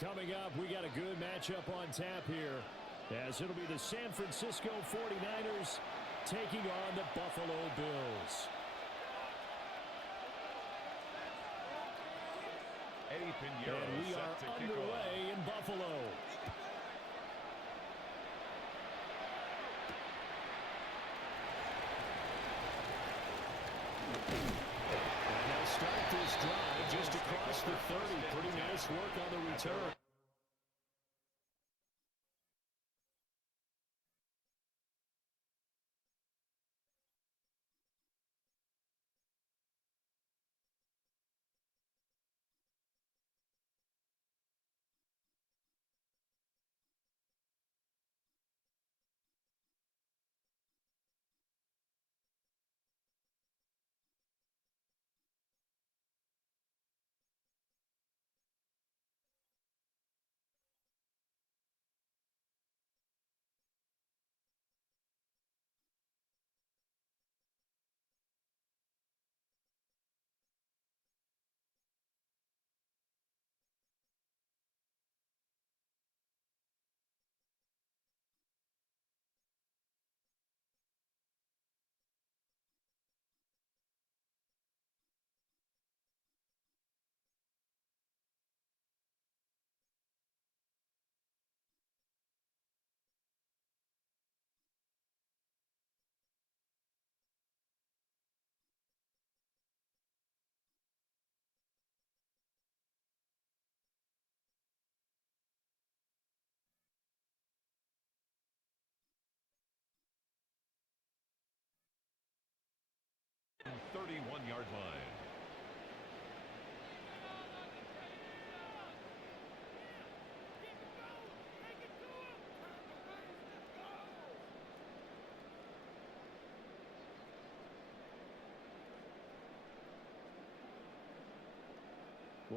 Coming up, we got a good matchup on tap here, as it'll be the San Francisco 49ers taking on the Buffalo Bills. And we are underway in Buffalo. And they'll start this drive just across the 30. Pretty nice work on the return. Yard line.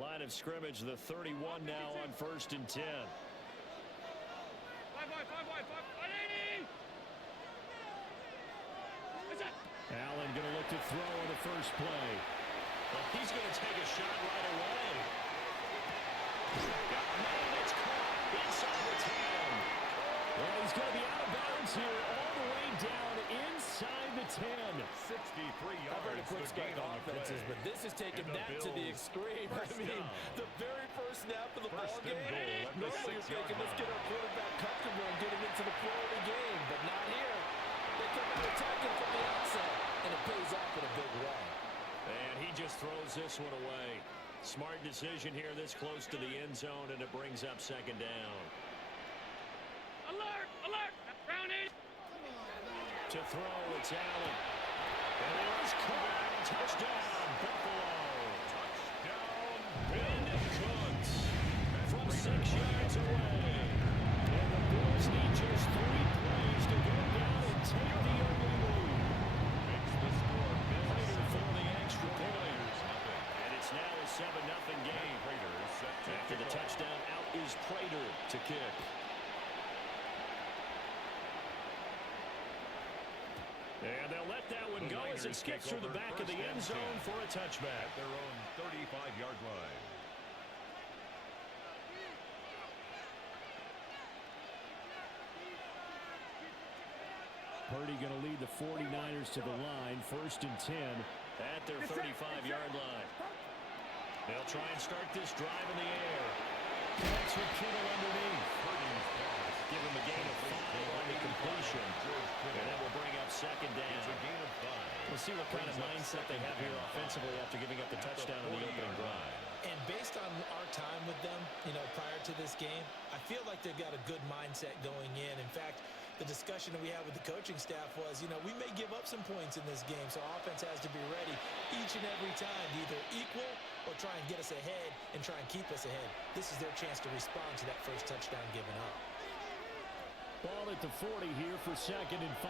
Line of scrimmage, the 31 now on 1st and 10. Allen going to look to throw on the first play. Well, he's going to take a shot right away. And it's caught inside the 10. Well, he's going to be out of bounds here all the way down inside the 10. 63 yards. I've heard a quick strike offenses, but this is taking that to the extreme. I mean, the very first snap of the ball game, normally you're thinking, let's get our quarterback comfortable and get him into the flow of the game, but not here. They come out attacking from the outset, and it pays off in a big way. And he just throws this one away. Smart decision here this close to the end zone, and it brings up 2nd down. Alert! Alert! Round 8! To throw, it's Allen. And it is caught. Touchdown, Buffalo. Touchdown, And it cooks from 6 yards away. And the Bills need just 3 plays to go down and take the early lead. makes the score. Prater for the extra point. And it's now a 7-0 game. After the touchdown, out is Prater to kick. And they'll let that one go as it skips through the back of the end zone for a touchback. At their own 35-yard line. Purdy going to lead the 49ers to the line. 1st and 10 at their 35-yard line. They'll try and start this drive in the air. That's with Kittle underneath. Purdy's pass. Give him a gain of 5 on the completion. And that will bring up 2nd down. It's a gain of 5. We'll see what kind of mindset they have here offensively after giving up the touchdown in the opening drive. And based on our time with them, prior to this game, I feel like they've got a good mindset going in. In fact, the discussion that we had with the coaching staff was, we may give up some points in this game, so offense has to be ready each and every time to either equal or try and get us ahead and try and keep us ahead. This is their chance to respond to that first touchdown given up. Ball at the 40 here for 2nd and 5.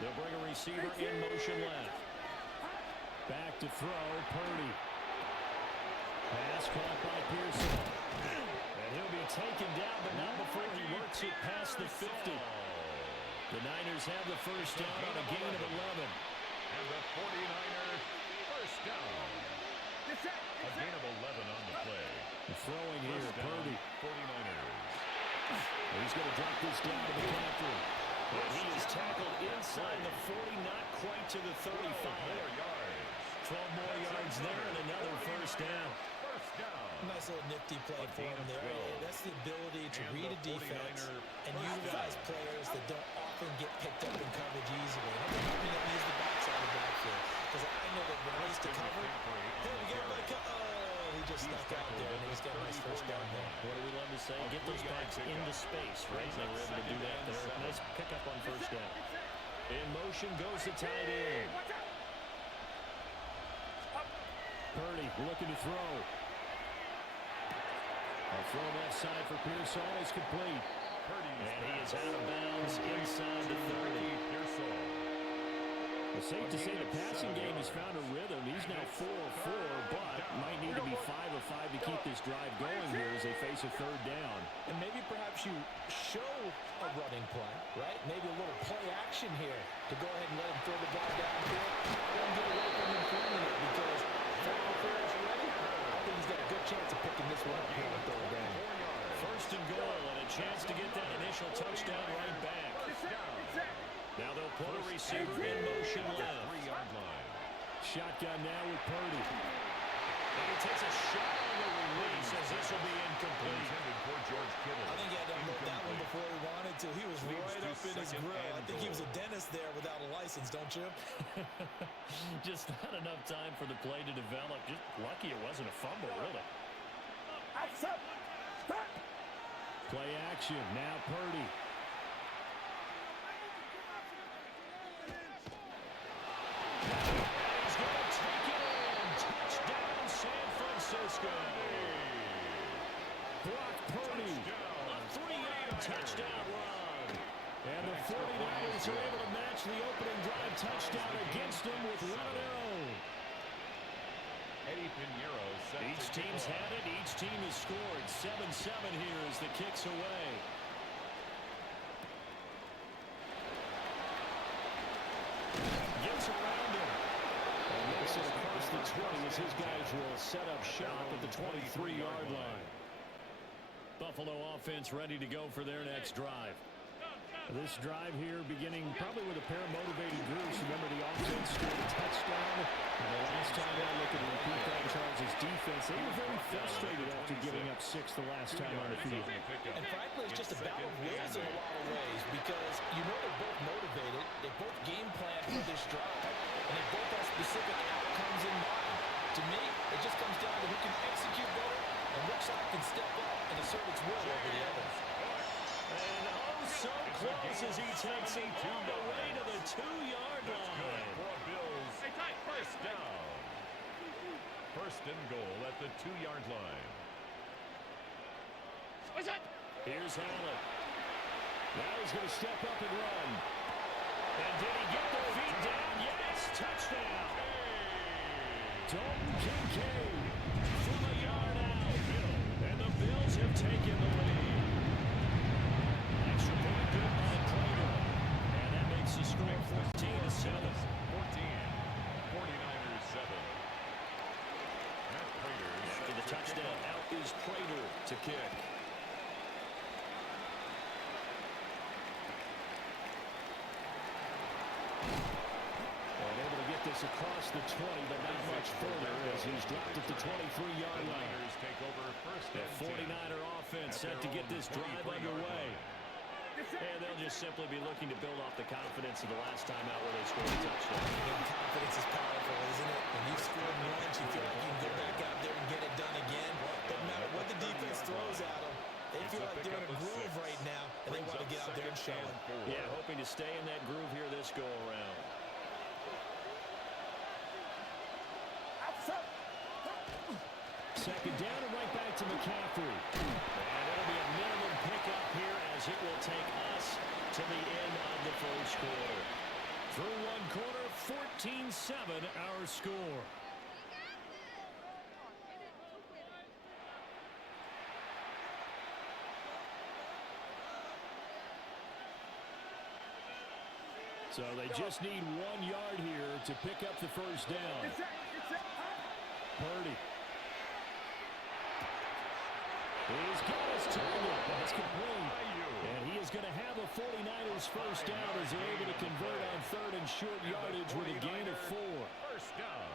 They'll bring a receiver in motion left. Back to throw, Purdy. Pass caught by Pearson. And he'll be taken down, but not before he works it past the 50. The Niners have the first down on a gain of 11. And the 49ers first down. A gain of 11 on the play. Throwing here, First down, Purdy. 49ers. He's going to drop this down to McCaffrey. And he is tackled inside the 40, not quite to the 35. 4 yards. 12 more yards there and another first down. First down. Nice little nifty play for him there. That's the ability to read a defense and utilize players that don't often get picked up in coverage easily. I'm hoping that means the backside of the backfield because I know that when he's to cover, hey, we got my he just snuck out there and he's got a nice first down there. What do we love to say? Get those backs into space, right? They were able to do that there. Nice pickup on first down. In motion goes the tight end. Purdy looking to throw. A throw left side for Pearsall is complete. And he is out of bounds inside the 30. It's safe to say the passing game has found a rhythm. He's now 4 of 4, but might need to be 5 of 5 to keep this drive going here as they face a third down. And maybe perhaps you show a running play, right? Maybe a little play action here to go ahead and let him throw the ball downfield. Don't get away from him throwing it because is ready. I think he's got a good chance of picking this one up here on third down. First and goal and a chance to get that initial touchdown right back. Now they'll put a receiver in motion left. 3-yard line. Shotgun now with Purdy. And he takes a shot on the release as this will be incomplete. Intended for George Kittle. I think he had to unload that one before he wanted to. He was right up in his grill. I think he was a dentist there without a license, don't you? Just not enough time for the play to develop. Just lucky it wasn't a fumble, really. Play action. Now Purdy. He's going to take it in. Touchdown, San Francisco. Brock Purdy. A 3-yard touchdown run. And the 49ers are able to match the opening drive touchdown against them with one of their own. Each team's had it. Each team has scored. 7-7 here as the kick's away. Gets around him. And makes it across the 20 as his guys will set up shop at the 23-yard line. Buffalo offense ready to go for their next drive. This drive here beginning probably with a pair of motivated groups. Remember, the offense scored a touchdown. And the last time I looked at the repeat that Charles' defense, they were very frustrated after giving up 6 the last time on the field. And frankly, it's just a battle of wills in a lot of ways because you know they're both motivated. They both game plan for this drive. And they both have specific outcomes in mind. To me, it just comes down to who can execute better and which side can step up and assert its will over the other. And oh, so close as he takes him all the way to the 2-yard line. First down. First and goal at the 2-yard line. Here's Allen. Now he's going to step up and run. And did he get the feet down? Yes, touchdown. Dalton Kincaid from a yard out. And the Bills have taken the lead. Extra point good by Prater. And that makes the score 14-7. 49ers 7. Matt Prater. After the touchdown, out is Prater to kick. And able to get this across the 20, but not much further as he's dropped at the 23-yard line. Take over first The and 49er offense set to get this drive underway. And they'll just simply be looking to build off the confidence of the last time out where they scored a touchdown. And confidence is powerful, isn't it? When you've scored once, you feel like you can go back out there and get it done again. Doesn't matter what the defense throws at them. They feel like they're in a groove right now, and they want to get out there and show it. Yeah, hoping to stay in that groove here this go-around. Second down and right back to McCaffrey. And it'll be a minimum pickup here as it will take us to the end of the first quarter. Through one quarter, 14-7 our score. So they just need 1 yard here to pick up the first down. Purdy. He's got his target. That's complete. And he is going to have a 49ers first down as they're able to convert on third and short yardage with a gain of 4. First down.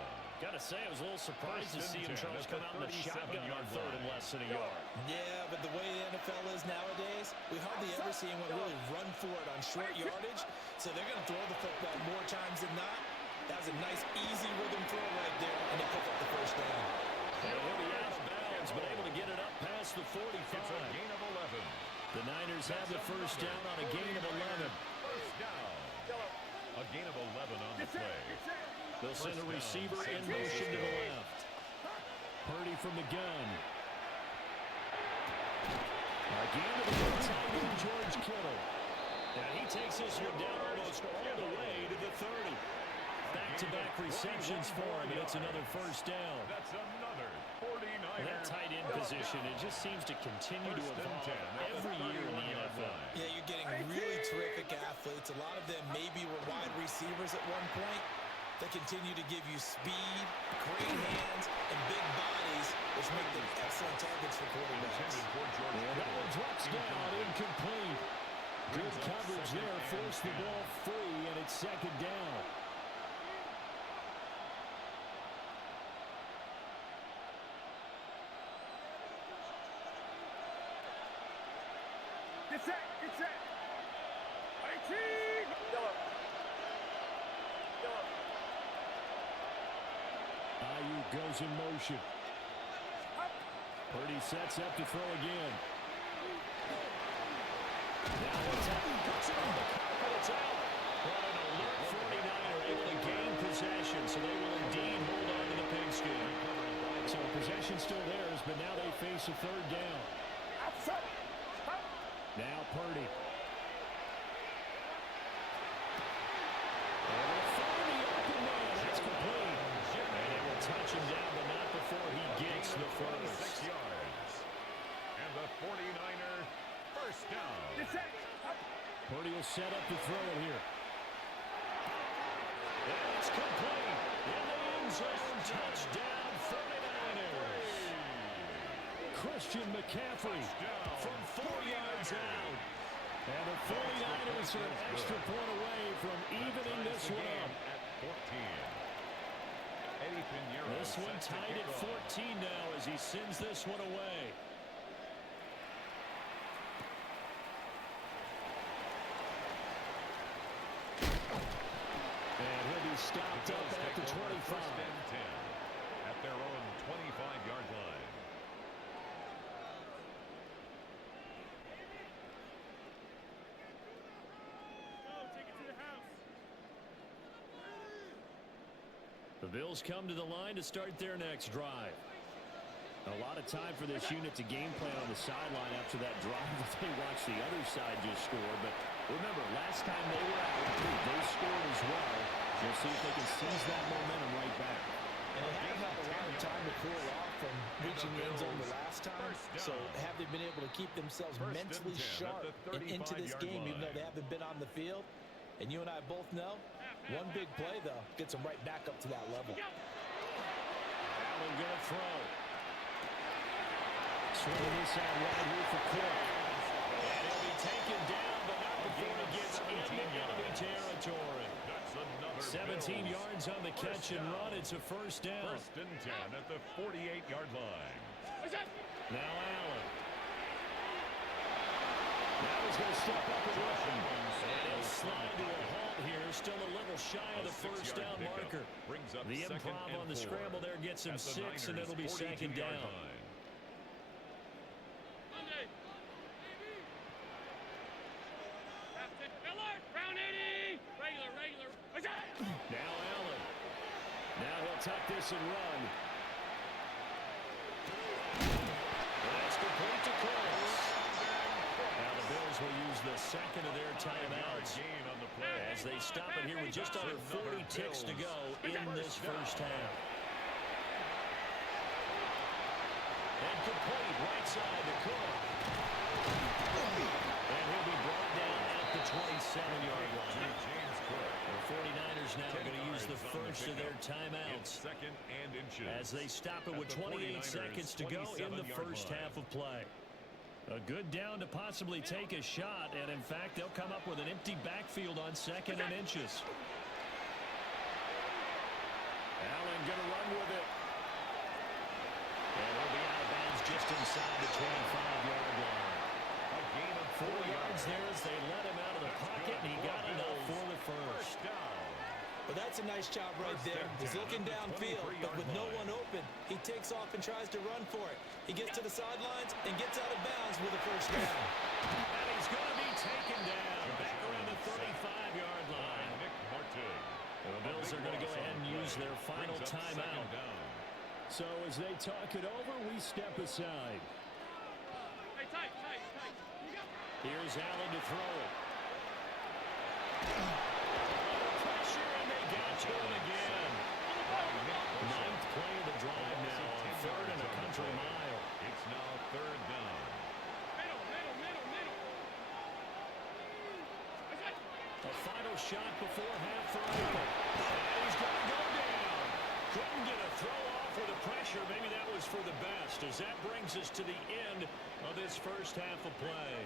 Got to say, I was a little surprised to see him Charles come out in the shotgun on third and less than a yard. Yeah, but the way the NFL is nowadays, we hardly ever see anyone really run for it on short yardage. So they're going to throw the football more times than not. That was a nice, easy rhythm throw right there, and they pick up the first down. And he'll be out of bounds, but able to get it up past the 45. It's a gain of 11. The Niners have the first down on a gain of 11. First down. A gain of 11 on the play. They'll send a receiver in motion to the left. Purdy from the gun. Again to the tight end, George Kittle. And he takes this one down almost all the way to the 30. Back-to-back receptions for him, and it's another first down. That's another 49er. That tight end position, it just seems to continue to evolve every year in the NFL. Yeah, you're getting really terrific athletes. A lot of them maybe were wide receivers at one point. They continue to give you speed, great hands, and big bodies, which make them excellent targets for quarterbacks. And that one drops down, incomplete. Good coverage there, forced the ball free, and it's second down. Get set. Ayuk goes in motion. Purdy sets up to throw again. Now it's out. Puts it on the carpet. It's out. What an alert 49er able to gain possession, so they will indeed hold on to the pigskin. So possession still theirs, but now they face a third down. Now Purdy. That's complete. And it will touch him down, but not before he gets the first. 6 yards. And the 49er first down. Purdy will set up to throw it here. And it's complete. In the end zone, touchdown 49ers. Christian McCaffrey from 4 yards out. And the 49ers are an extra point away from evening this one up. At 14. This one tied at 14 now as he sends this one away. And he'll be stopped up at the 25. First and 10 at their own 25-yard line. The Bills come to the line to start their next drive. A lot of time for this unit to game plan on the sideline after that drive that they watched the other side just score. But remember, last time they were out, they scored as well. We'll see if they can seize that momentum right back. And they haven't had a lot of time to cool off from reaching the end zone the last time. So have they been able to keep themselves mentally sharp and into this game, even though they haven't been on the field? And you and I both know, one big play, though, gets them right back up to that level. Allen going to throw. Swinging this out right here for Cook. And he'll be taken down, but not before he gets into enemy territory. 17 yards on the catch and run. It's a first down. First and 10 at the 48-yard line. Now Allen. Now he's going to step up and run. And he'll slide to a halt here. Still a little shy of the first down marker. The improv on the scramble there gets him 6, and it'll be second down. Now Allen. Now he'll tuck this and run. That's complete to Cole. Now the Bills will use the second of their timeouts as they stop it here with just under 40 ticks to go in this first half. And complete right side to Cook. And he'll be brought down at the 27-yard line. James Cook. 49ers now 10 going to use the yards on the first of their pickup. timeouts. It's 2nd and inches. As they stop it with At the 28 seconds to go in the 27-yard first line. half of play. A good down to possibly take a shot, and in fact, they'll come up with an empty backfield on 2nd and inches. Allen going to run with it. And he'll be out of bounds just inside the 25-yard line. A gain of 4 yards there as they let him out of the pocket, and he got enough for the first. down. But that's a nice job right there. He's looking downfield, but with no one open, he takes off and tries to run for it. He gets to the sidelines and gets out of bounds with a first down. And he's going to be taken down back around the 35-yard line. The Bills are going to go ahead and use their final timeout. So as they talk it over, we step aside. Here's Allen to throw it. Pressure, and they got to him again. 9th play of the drive now on 3rd and a country mile. It's now 3rd down. A final shot before half for April. And he's going to go down. Couldn't get a throw off with the pressure. Maybe that was for the best, as that brings us to the end of this first half of play.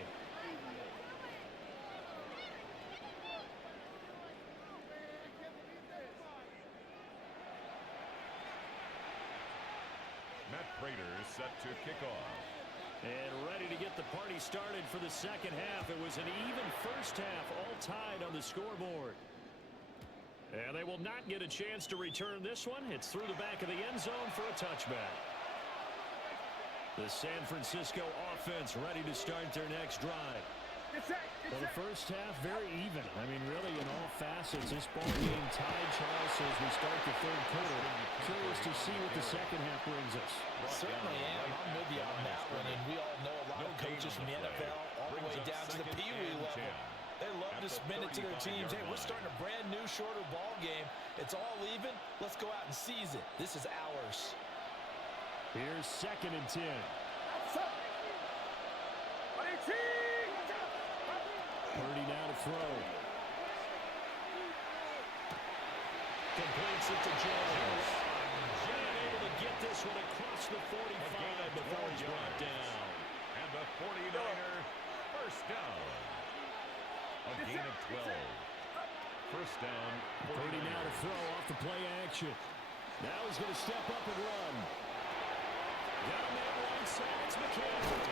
Matt Prater is set to kick off. And ready to get the party started for the second half. It was an even first half, all tied on the scoreboard. And they will not get a chance to return this one. It's through the back of the end zone for a touchback. The San Francisco offense ready to start their next drive. Well, the first half, very even. I mean, really, in all facets, this ball game tied, Charles, as we start the third quarter. Curious to see what the second half brings us. Certainly am. I'm with you on that one. And we all know a lot of coaches from the NFL all the way down to the Pee Wee level. They love to spin it to their teams. Hey, we're starting a brand new, shorter ball game. It's all even. Let's go out and seize it. This is ours. Here's 2nd and 10. Purdy now to throw. Completes it to Jones. Able to get this one across the 45 before he's brought down. And the 49er first down. A gain of 12. First down. Purdy now to throw off the play action. Now he's going to step up and run. Got him on one side. It's McCaffrey.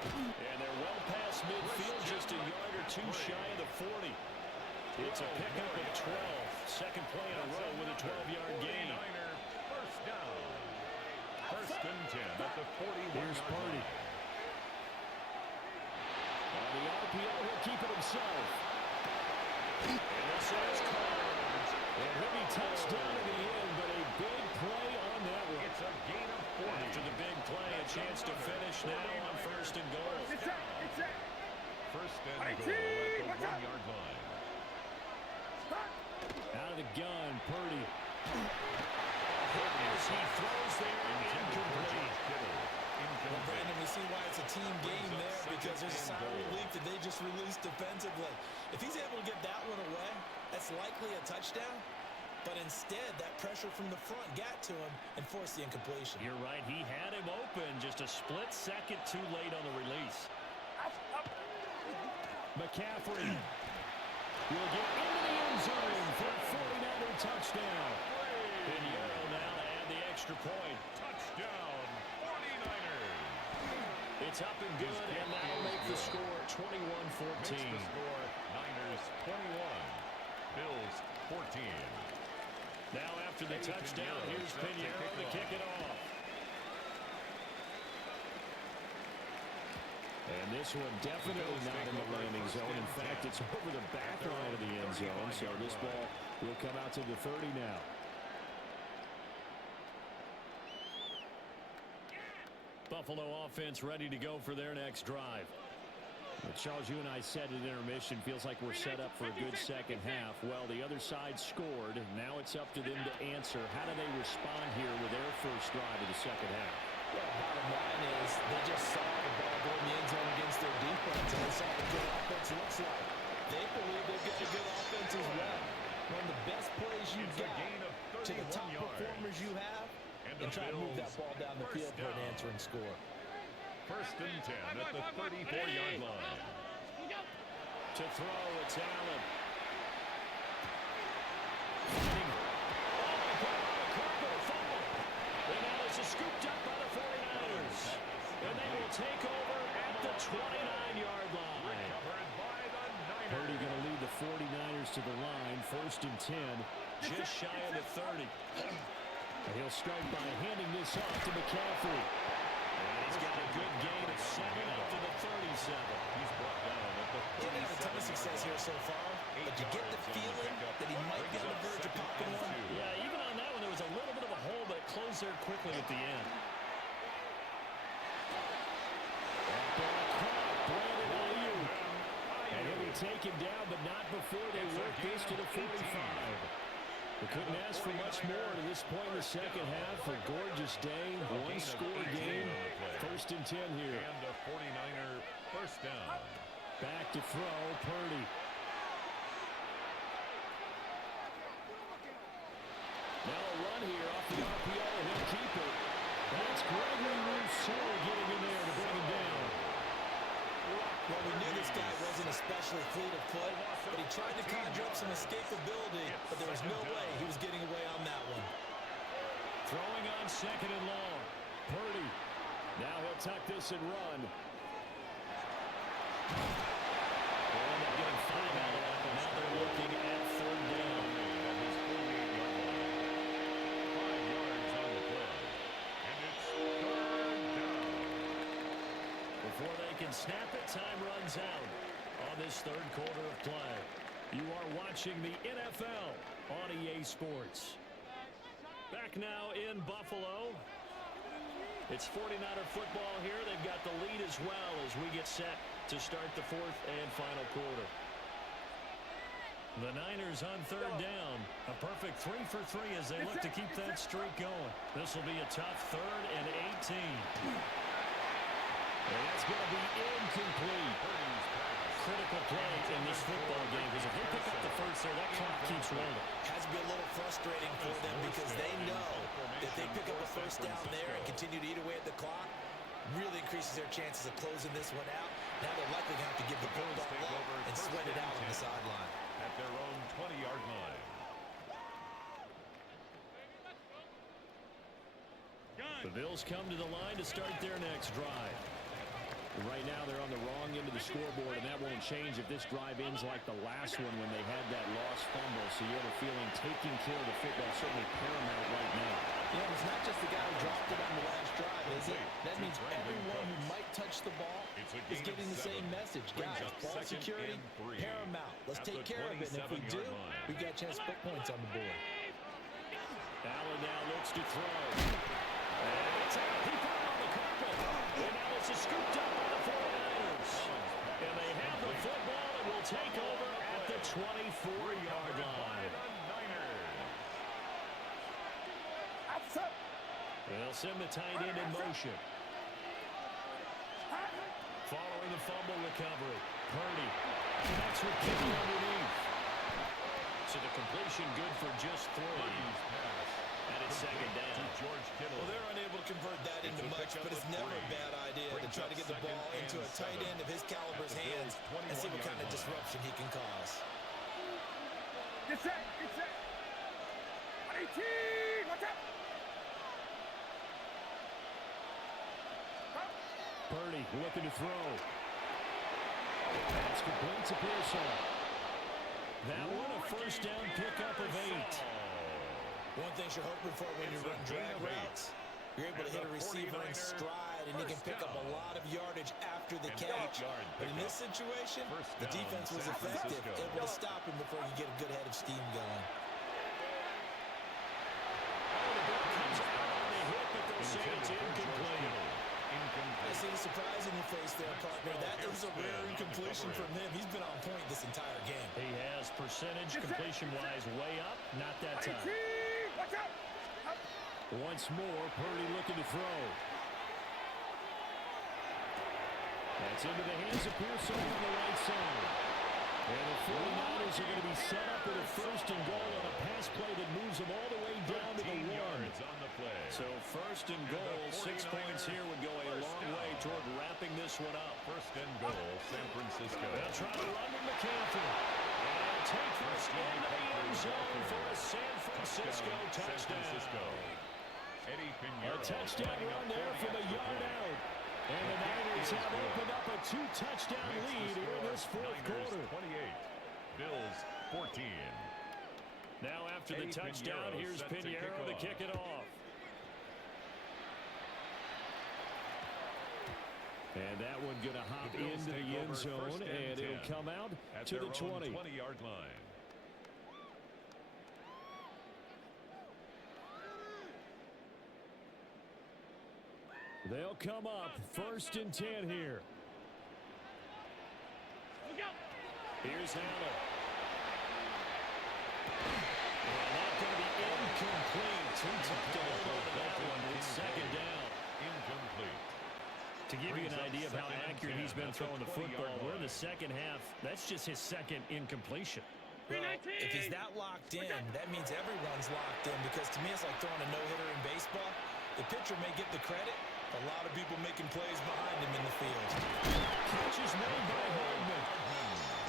And they're well past midfield, just a yard or two shy of the 40. It's a pickup of 12. Second play in a row with a 12-yard gain. First down. 1st and 10 at the 41. Here's Purdy. On the RPO, he'll keep it himself. And this is called. And he'll be touchdown in the end, but a big play on that one. It's a gain of 40. After the big play, a chance to finish now on 1st and goal. First and goal at the 1-yard line. Out of the gun, Purdy. As he throws there, incomplete. Well, Brandon, we see why it's a team game there, because there's a sigh of relief that they just released defensively. If he's able to get that one away, that's likely a touchdown. But instead, that pressure from the front got to him and forced the incompletion. You're right. He had him open, just a split second too late on the release. McCaffrey will get into the end zone for a 49er touchdown. Pinheiro now to add the extra point. Touchdown, 49ers. It's up and good, and that'll make the score 21-14. Makes the score Niners 21, Bills 14. Now after the touchdown, here's Pinheiro to kick it off. And this one definitely not in the landing zone. In fact, it's over the back line of the end zone, so this ball will come out to the 30 now. Buffalo offense ready to go for their next drive. But Charles, you and I said at intermission, feels like we're set up for a good second half. Well, the other side scored. Now it's up to them to answer. How do they respond here with their first drive of the second half? Well, bottom line is they just saw the ball go in the end zone against their defense, and they saw what good offense looks like. They believe and try to move that ball down the field for an answering score. First and 10 at the 34-yard line. To throw, it's Allen. And now it's scooped up by the 49ers. And they will take over at the 29-yard line. Purdy going to lead the 49ers to the line. First and 10, just shy of the 30. And he'll start by handing this off to McCaffrey. And he's got a good gain of 7 up to the 37. He's brought down at the 37. He's had a ton of success here so far, but you get the feeling that he might be on the verge of popping one. Yeah, even on that one, there was a little bit of a hole, but it closed there quickly at the end. And he'll be taken down, but not before they work this to the 45. They couldn't ask for much more to this point in the second half. A gorgeous day, one-score game. First and 10 here. And a 49er first down. Back to throw, Purdy. Now a run here off the RPO, and he'll keep it. That's Gregory Rousseau getting in there to bring him down. Well, we knew this guy wasn't especially fleet of foot, but he tried to conjure up some escapability, but there was no way he was getting away on that one. Throwing on second and long. Purdy. Now he'll tuck this and run. They'll end up getting 5 out of that, but now they're looking at third down. 5 yards on the play. And it's third down. Before they can snap it, time runs out on this third quarter of play. You are watching the NFL on EA Sports. Back now in Buffalo. It's 49er football here. They've got the lead as well as we get set to start the fourth and final quarter. The Niners on third down. A perfect 3 for 3 as they look to keep that streak going. This will be a tough 3rd and 18. And that's going to be incomplete. Critical play in this football game because if they pick up the first there, that clock keeps rolling. Has to be a little frustrating for them because they know that they pick up a first down there and continue to eat away at the clock, really increases their chances of closing this one out. Now they're likely going to have to give the bulldog up and sweat it out on the sideline. At their own 20-yard line. The Bills come to the line to start their next drive. Right now they're on the wrong end of the scoreboard, and that won't change if this drive ends like the last one when they had that lost fumble. So you have a feeling taking care of the football is certainly paramount right now. Yeah, it's not just the guy who dropped it on the last drive, is it? That means everyone who might touch the ball is getting the same message. Guys, ball security, paramount. Let's take care of it, and if we do, we've got a chance to put points on the board. Allen now looks to throw. And it's out. He put it on the carpet. And now it's scooped up by the 49ers. And they have the football and will take over at the 24-yard line. They'll send the tight end in motion. Following the fumble recovery. Purdy. That's with Kittle underneath. So the completion good for just 3. And it's second down. Well, they're unable to convert that into much, but it's never a bad idea to try to get the ball into a tight end of his caliber's hands and see what kind of disruption he can cause. Get set, get set. 18, watch out. Purdy looking to throw. That's complete to Pearson. That one a first down pickup of 8. One thing you're hoping for when you run drag routes, you're able to hit a receiver in stride, and he can pick up a lot of yardage after the catch. But in this situation, the defense was effective, able to stop him before you get a good head of steam going. Comes out on the hit, but they'll say it's incomplete. I see the surprise in your face there, partner. That is a rare incompletion from him. He's been on point this entire game. He has percentage completion-wise way up, not that time. Watch out. Once more, Purdy looking to throw. That's into the hands of Pearson on the right side. And the 49ers are going to be set up with a first and goal on a pass play that moves them all the way down to the 1. play. So first and goal, 6 points here would go a long way toward wrapping this one up. First and goal, San Francisco. They'll try to run with McCaffrey. And take this into the end zone for a San Francisco touchdown. Eddie A Pinheiro touchdown run there from a yard out. And the Niners have opened up a 2-touchdown lead here in this fourth quarter. 28, Bills 14. Now after the touchdown, here's Pinheiro to kick it off. And that one going to hop into the end zone, and it'll come out to the 20. 20-yard line. They'll come up first and 10 here. Here's Allen. And that's going to be incomplete. Too tough to hold on to that one. It's second down. Incomplete. To give you an idea of how accurate he's been throwing the football, we're in the second half. That's just his second incompletion. Well, if he's that locked in, that means everyone's locked in, because to me it's like throwing a no-hitter in baseball. The pitcher may get the credit. A lot of people making plays behind him in the field. Catch is made by Hardman.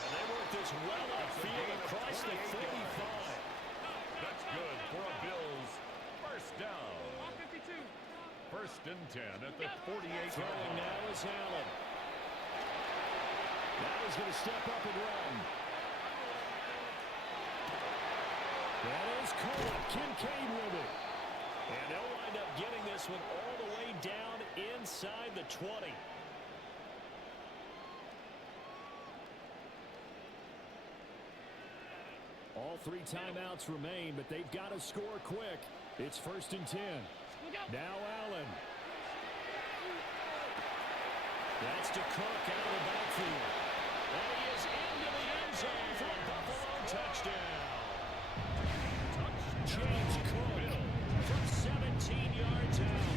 And they work this well upfield across the 45. That's good for a Bills first down. 52. First and 10 at the 48-yard Throwing line. now is Allen. Now he's going to step up and run. That is Cole. Kincaid with it. And they'll wind up getting this one all the way down inside the 20. All 3 timeouts remain, but they've got to score quick. It's first and 10. Now Allen. That's to Cook out of the backfield. And he is into the end zone for a Buffalo touchdown. James Cook from 17 yards out.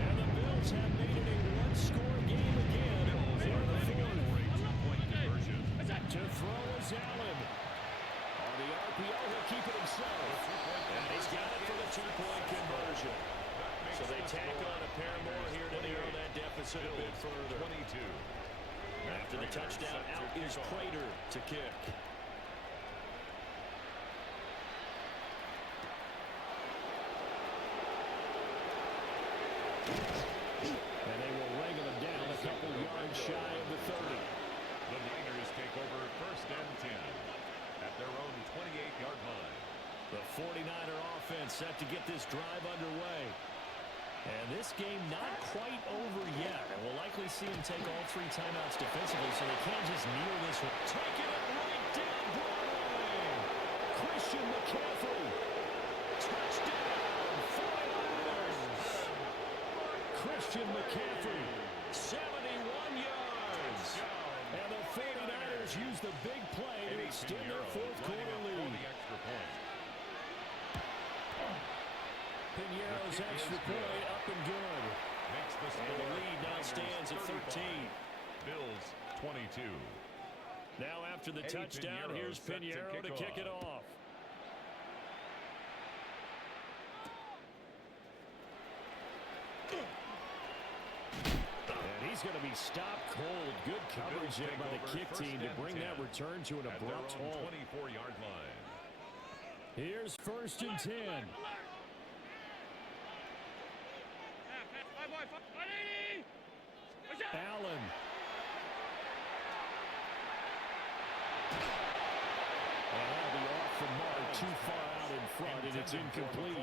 And the Bills have made it a one-score game again. They're the Two-point conversion. to throw is Allen. On the RPO, he'll keep it himself. And he's got it for the 2-point conversion. So they tack on a pair more here to narrow that deficit a bit further. 22. After the touchdown, out is Prater to kick. And they will wrangle him down a couple yards shy of the 30. The Niners take over first and 10 at their own 28-yard line. The 49er offense set to get this drive underway. And this game not quite over yet. And we'll likely see him take all 3 timeouts defensively, so they can't just kneel this one. Taking it right down Broadway. Christian McCaffrey. Touchdown, 49ers. Christian McCaffrey, 71 yards. And the 49ers use the big play to extend their fourth quarter lead. Pinheiro's extra point up and good. And the lead now stands at 13. Bills 22. Now after the touchdown, here's Pinheiro to kick it off. And he's going to be stopped cold. Good coverage there by the kick team to bring that return to an abrupt halt. 24-yard line. Here's first and 10. Allen. And that'll be off the mark, too far out in front, and it's incomplete.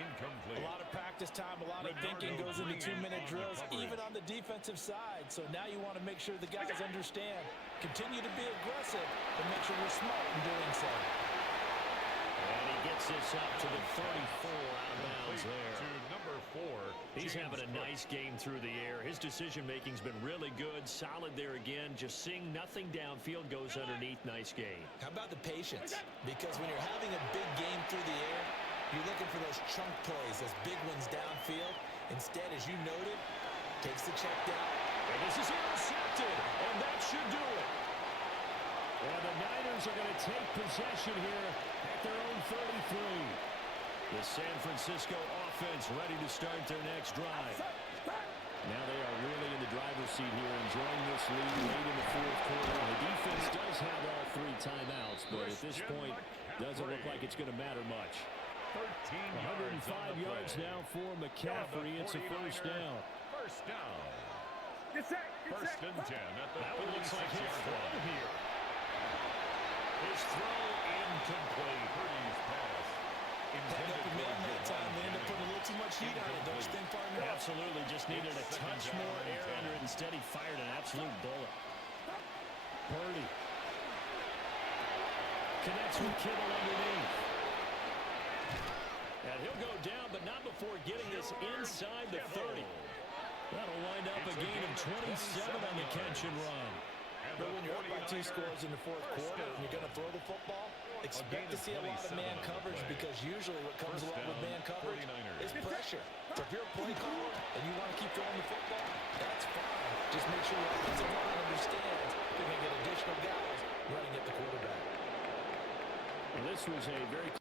Incomplete. A lot of practice time, a lot of thinking goes into 2-minute drills, even on the defensive side. So now you want to make sure the guys understand. Continue to be aggressive, but make sure you're smart in doing so. And he gets this up to the 34 out of bounds there. To number 4. He's having a nice game through the air. His decision-making's been really good. Solid there again. Just seeing nothing downfield goes underneath. Nice game. How about the patience? Because when you're having a big game through the air, you're looking for those chunk plays, those big ones downfield. Instead, as you noted, takes the check down. And this is intercepted, and that should do it. And the Niners are going to take possession here at their own 33. The San Francisco offense ready to start their next drive. Now they are really in the driver's seat here, enjoying this lead late in the fourth quarter. The defense does have all 3 timeouts, but at this point, doesn't look like it's going to matter much. 105 yards now for McCaffrey. It's a first down. First down. First and 10 at the That one looks like his 46-yard throw line. here. His throw incomplete. Purdy's pass. Had open man that time. They ended up putting a little too much heat on it. Don't you think, partner? Absolutely. Just needed a touch more air under it. Instead, he fired an absolute bullet. Purdy connects with Kittle underneath. And he'll go down, but not before getting this inside the 30. That'll wind up a gain of 27 on the catch and run. But when you're up by 2 scores in the fourth quarter and you're going to throw the football, expect to see a lot of man coverage, because usually what comes along with man coverage is pressure. So if you're a play caller and you want to keep throwing the football, that's fine. Just make sure your offensive line understands they're going to get additional guys running at the quarterback. Well, this was a very...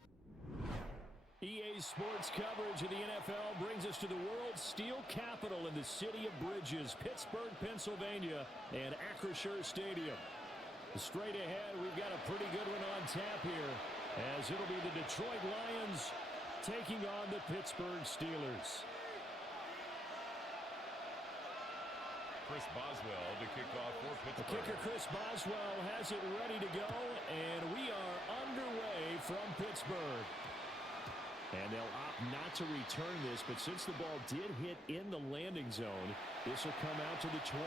EA Sports coverage of the NFL brings us to the world's steel capital in the city of bridges, Pittsburgh, Pennsylvania, and Acrisure Stadium. Straight ahead, we've got a pretty good one on tap here, as it'll be the Detroit Lions taking on the Pittsburgh Steelers. Chris Boswell to kick off for The Pittsburgh. kicker, Chris Boswell, has it ready to go, and we are underway from Pittsburgh. And they'll opt not to return this, but since the ball did hit in the landing zone, this will come out to the 20.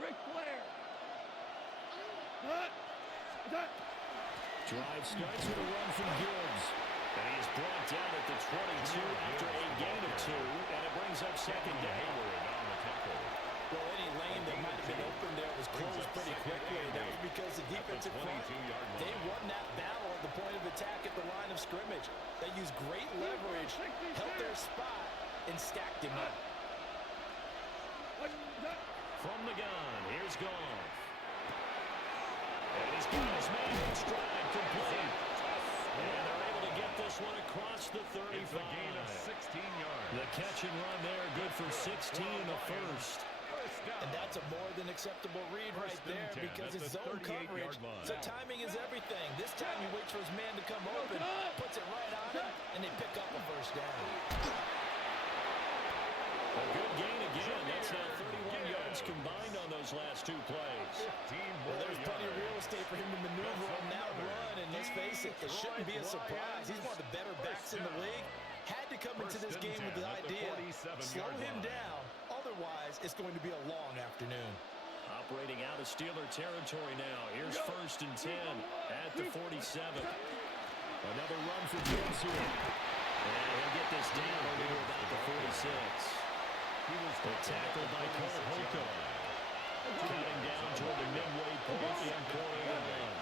Ric Flair. Drive starts with a run from Gibbs. And he's brought down at the 22 after a gain of 2, and it brings up second down. On the tackle. Well, any lane that might have been open there was closed pretty quickly. That was because the defensive front, they won that battle at the point of attack at the line of scrimmage. They used great leverage, held their spot, and stacked him up. From the gun, here's Goff. And he's got his man in stride, complete. And they're able to get this one across the 35. It's a gain of 16 yards. The catch and run there, good for 16 in the first. And that's a more than acceptable read right there, because it's zone coverage. So timing is everything. This time he waits for his man to come open, puts it right on him, and they pick up a first down. A good gain again. That's now 31 yards combined on those last 2 plays. Well, there's plenty of real estate for him to maneuver on that run, and let's face it, it shouldn't be a surprise. He's one of the better backs in the league. Had to come into this game with the idea, slow him down. Otherwise, it's going to be a long afternoon. Operating out of Steeler territory now. Here's first and 10 at the 47. Another run for Gibbs here. And he'll get this down over to about the 46. He was tackled by Cole Holcomb. Cutting down toward the midway point in quarter one.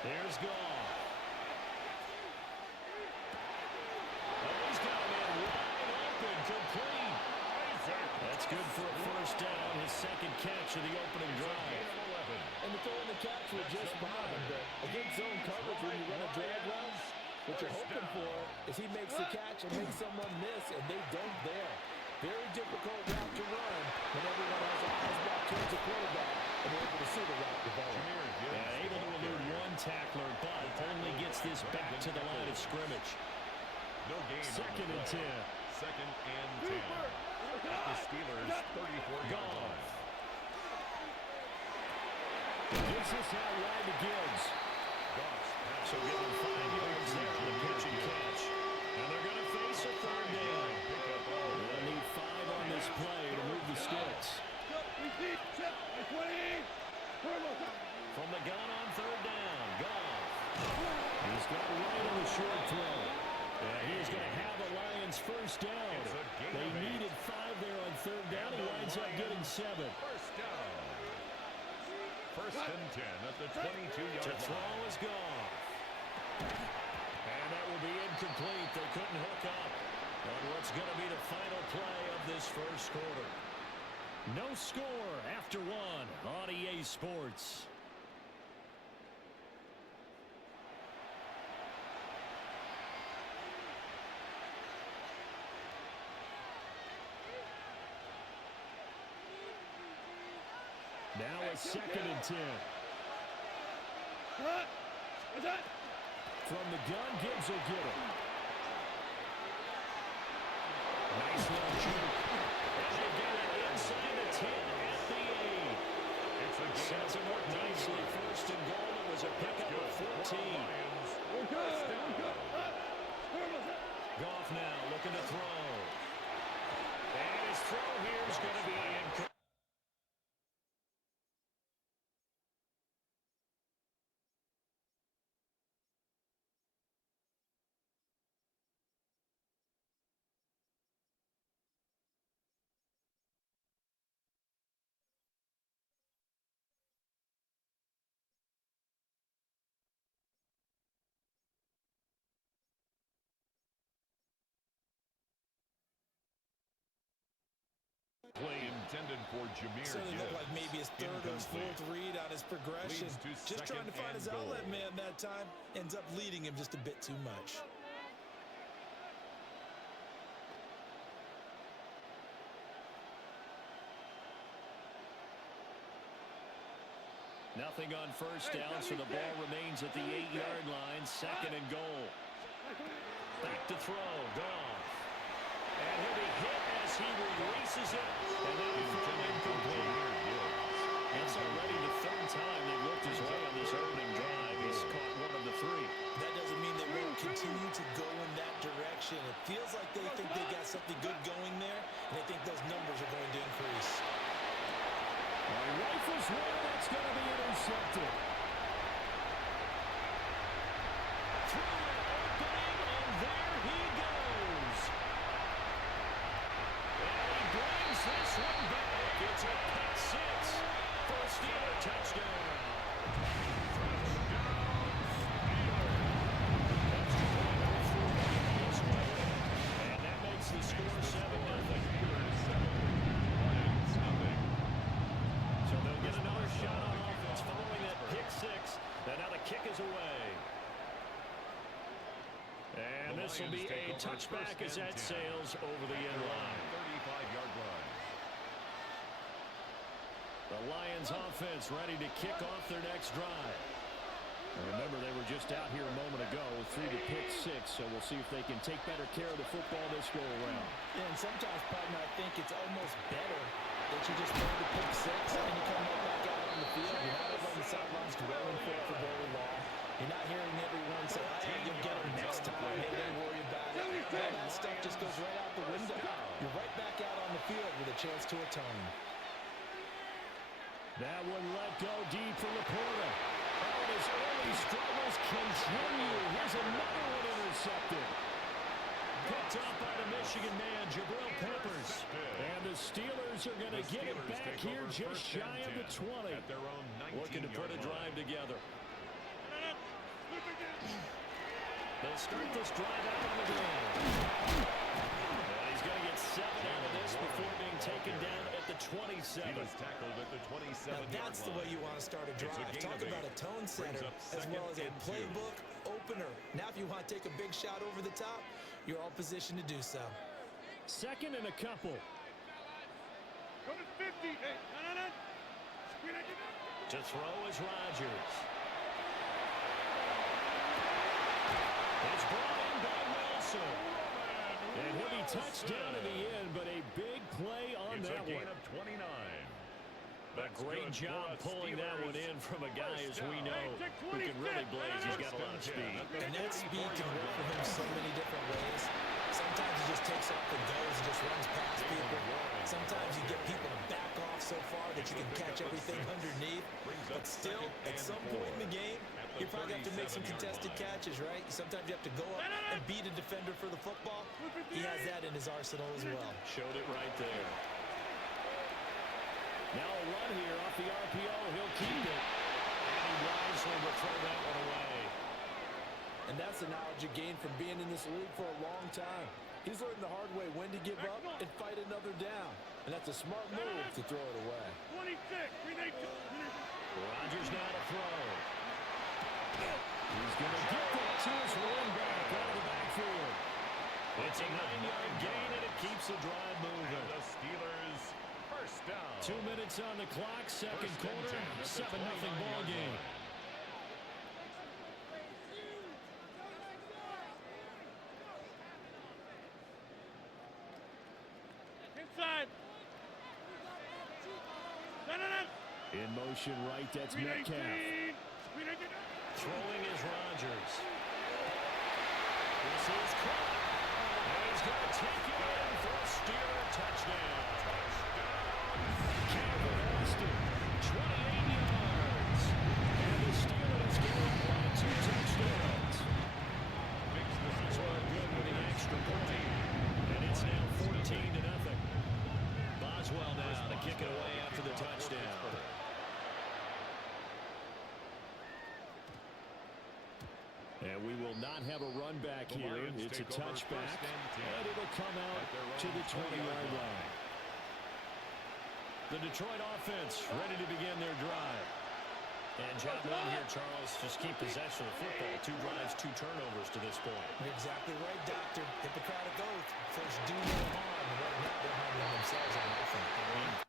There's Goff. Oh, he's got a man wide open, complete. That's good for a first down, his second catch of the opening drive. And the throw in the catch was just fine, but against zone coverage when you run a drag route, what you're hoping for is he makes the catch and makes someone miss, and they don't there. Very difficult route to run when everyone has their eyes back towards the quarterback and they're able to see the route develop. Yeah, able to elude one tackler, but only gets this back to the line of scrimmage. No gain. Second and 10. Second and 10. At the Steelers' 34-yard line. Gives this out wide to Gibbs. So give him 5 yards there on the pitch and catch. And they're going to face a third down. They'll need 5 on this play to move the sticks. From the gun on third down, Goff. He's got right on the short throw. And he's going to have a Lions first down. They needed 5 there on third down. He winds up getting 7. First down. First and 10 at the 22-yard To line. throw is gone. And that will be incomplete. They couldn't hook up on what's going to be the final play of this first quarter. No score after one on EA Sports. Now a 2nd and 10. From the gun, Gibbs will get it. Nice little juke. And they get it inside the 10 at the 8. Sets him up nicely. First and goal. It was a pickup of 14. Goff now looking to throw. And his throw here is going to be incomplete. Intended for Jameer So it looked like maybe his third or his fourth read on his progression. Just trying to find his outlet man that time. Ends up leading him just a bit too much. Nothing on first down, so the ball remains at the 8-yard line. 2nd and goal. Back to throw. Goff. And he'll be hit as he releases it. And then he throws incomplete. It's already the 3rd time they've looked his way on this opening drive. He's caught one of the 3. That doesn't mean they won't continue to go in that direction. It feels like they think they got something good going there, and they think those numbers are going to increase. Rifles one, that's going to be intercepted. Through an opening, and there he goes. And he brings this one back. It's a pick 6 for a Steeler touchdown. And that makes the score 7-0. So they'll get another shot on offense following that pick 6. And now the kick is away. And this will be a touchback as that sails over the end line. 35-yard line. The Lions offense ready to kick off their next drive. And remember, they were just out here a moment ago through the pick 6, so we'll see if they can take better care of the football this go around. Yeah, and sometimes, partner, I think it's almost better that you just throw the pick 6 and you come right back out on the field. You're not over on the sidelines dwelling for very long. You're not hearing everyone say, hey, you'll get them next time. Hey, don't worry about it. All that stuff just goes right out the window. You're right back out on the field with a chance to atone. That one let go deep for Laporta. Oh, his early struggles continue. Here's another one intercepted. Picked up by the Michigan man, Jabril Peppers. And the Steelers are going to get it back here just shy of the 20. Looking to put a drive together. They'll start this drive out on the ground. And he's going to get 7 out of this before being taken down at the 27. He was tackled at the 27. Now that's the way you want to start a drive. Talk about a tone setter as well as a playbook opener. Now if you want to take a big shot over the top, you're all positioned to do so. 2nd and a couple. Go to 50. Hey, no. To throw is Rodgers. It's brought in by Wilson. And he'll be touched down in the end, but a big play on that one. It's a gain of 29. A great job pulling that one in from a guy, as we know, who can really blaze. He's got a lot of speed. And that speed can work for him so many different ways. Sometimes he just takes off and goes and just runs past people. Sometimes you get people to back off so far that you can catch everything underneath. But still, at some point in the game, you probably have to make some contested catches, right? Sometimes you have to go up and beat a defender for the football. He has that in his arsenal as well. Showed it right there. Now a run here off the RPO. He'll keep it. And he wisely will throw that one away. And that's the knowledge you gain from being in this league for a long time. He's learned the hard way when to give up and fight another down. And that's a smart move to throw it away. 26. Rodgers now to throw. He's going to get that to his running back out of the backfield. It's a 9-yard gain, and it keeps the drive moving. And the Steelers first down. 2 minutes on the clock, second quarter, 7-0 ball game. Inside. In motion right, that's Metcalf. Throwing is Rodgers. This is caught. And he's going to take it in for a Steeler touchdown. Campbell Austin, 28 yards. And the Steelers go up by 2 touchdowns. Boswell good with the extra point. And it's now 14-0. Boswell now to kick it away after the touchdown. And we will not have a run back here. It's a touchback, and it'll come out to the 20-yard line. The Detroit offense ready to begin their drive. And job one here, Charles, just keep possession of the football. 2 drives, 2 turnovers to this point. You're exactly right, Doctor. Hippocratic oath. First, do no harm. And right now, they're harming themselves on offense.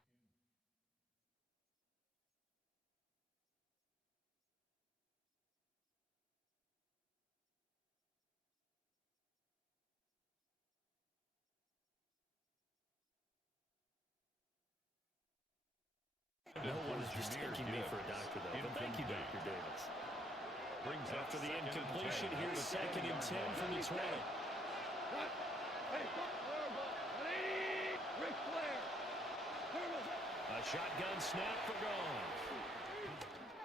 No one is mistaking me for a doctor, though. But thank you, Dr. Davis. After the incompletion, here's 2nd and 10 from the 20. A shotgun snap for Gone.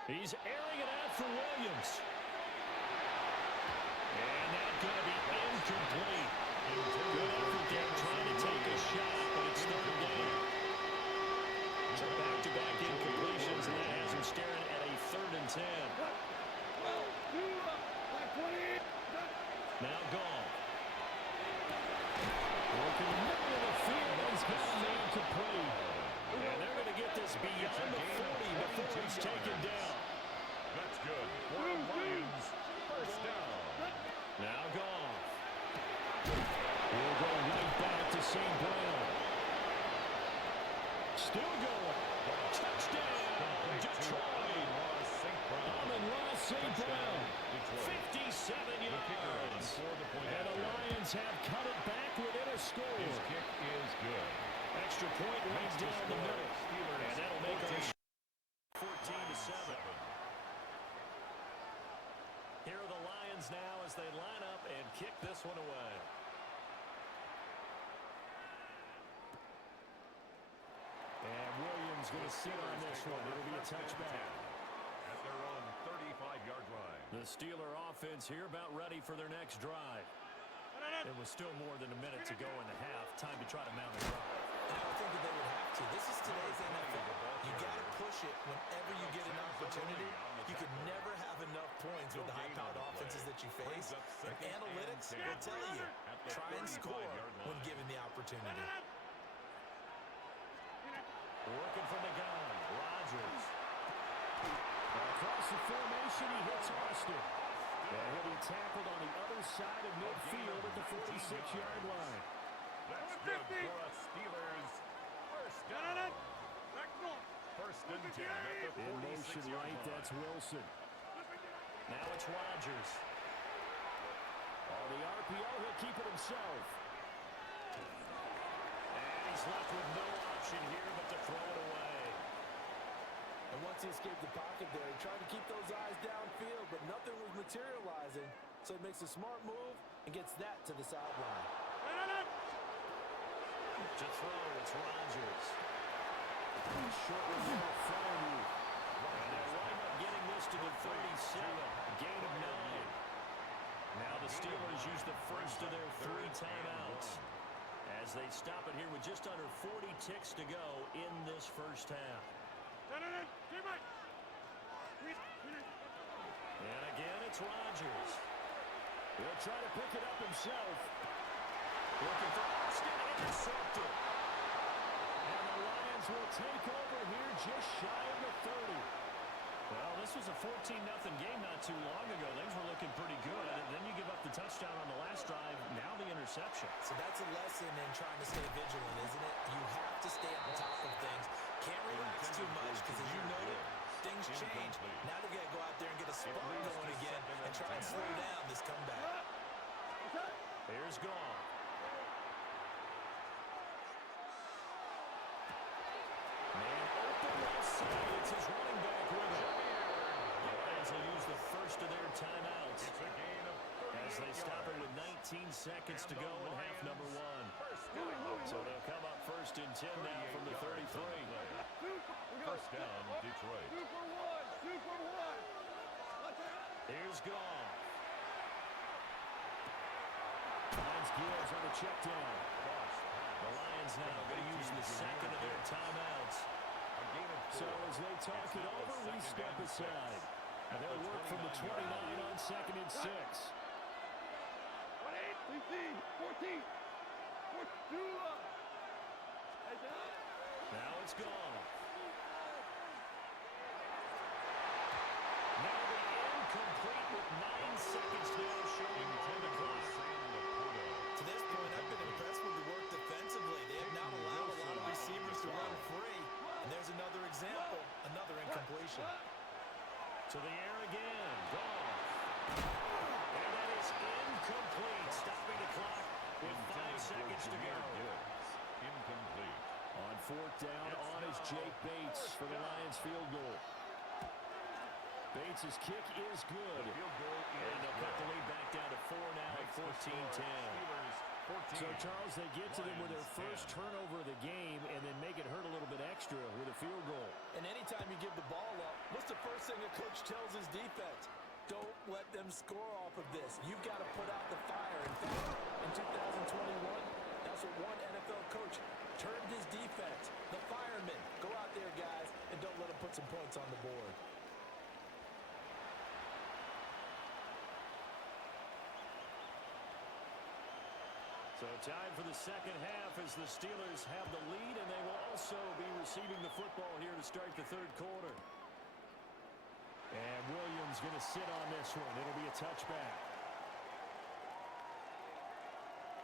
He's airing it out for Williams. And that's going to be incomplete. Good effort there trying to take a shot, but it's 3rd down. Back-to-back incompletions, and that has him staring at a 3rd and 10. Now Gone. Working the middle of the field. He's got a man complete. And they're going to get this beyond the 40 before he's taken down. That's good. For the Lions, first down. Now Gone. We'll go right back to St. Brown. Still going. Touchdown, Detroit. Amon-Ra St. Brown, 57 yards. And the Lions have cut it back within a score. His kick is good. Extra point right down the middle. And that'll make our 14-7. Here are the Lions now as they line up and kick this one away. And Williams going to sit on this one. It'll be a touchback. At their own 35-yard line. The Steeler offense here about ready for their next drive. It was still more than a minute to go in the half. Time to try to mount a drive. I don't think that they would have to. This is today's NFL. You got to push it whenever you get an opportunity. You can never have enough points with the high-powered offenses that you face. And analytics will tell you, try and score when given the opportunity. Working from the gun, Rodgers. Across the formation, he hits Austin. And he'll be tackled on the other side of midfield at the 46-yard line. That's good for us Steelers. First down. First and 10 at the 46-yard line. In motion right, that's Wilson. Now it's Rodgers. On the RPO, he'll keep it himself. And he's left with no option here but to throw it away. And once he escaped the pocket there, he tried to keep those eyes downfield, but nothing was materializing. So he makes a smart move and gets that to the sideline. To throw, it's Rodgers. Short reserve Farley. And they'll wind up getting this to the 37. Gain of 9. Now the Steelers use the first of their 3 timeouts. As as they stop it here with just under 40 ticks to go in this first half. And again, it's Rodgers. He'll try to pick it up himself. Looking for Austin, intercepted. And the Lions will take over here just shy of the 30. Well, this was a 14-0 game not too long ago. Things were looking pretty good. And then you give up the touchdown on the last drive. Now the interception. So that's a lesson in trying to stay vigilant, isn't it? You have to stay on top of things. Can't relax too much because, as you noted, things change. Now they've got to go out there and get a spark going again and try and slow down this comeback. Here's Goff. Man open left side. It's his running back with it. The Lions will use the first of their timeouts as they stop it with 19 seconds to go in half number one. So they'll come up first and 10 now from the 33. First down, Detroit. Here's Goff. Finds Gibbs on the check down. The Lions now going to use the second of their timeouts. So as they talk it over, we step aside. And they'll work from the 29 on second and 6. 14. Now it's Goff. Now the incomplete with 9 seconds now showing on the clock. To this point, I've been impressed with the work defensively. They have not allowed a lot of receivers to run free. And there's another example, another incompletion. To the air again. Goff. And that is incomplete. Stopping the clock with 5 seconds to go. Incomplete. On fourth down, on is Jake Bates for the Lions field goal. Bates' kick is good. And they'll cut the lead back down to 4 now at 14-10. So, Charles, they get to them with their first turnover of the game and then make it hurt a little bit extra with a field goal. And anytime you give the ball up, what's the first thing a coach tells his defense? Don't let them score off of this. You've got to put out the fire. In fact, in 2021, that's what one NFL coach termed his defense. The firemen. Go out there, guys, and don't let them put some points on the board. So time for the second half as the Steelers have the lead, and they will also be receiving the football here to start the third quarter. And Williams going to sit on this one. It'll be a touchback.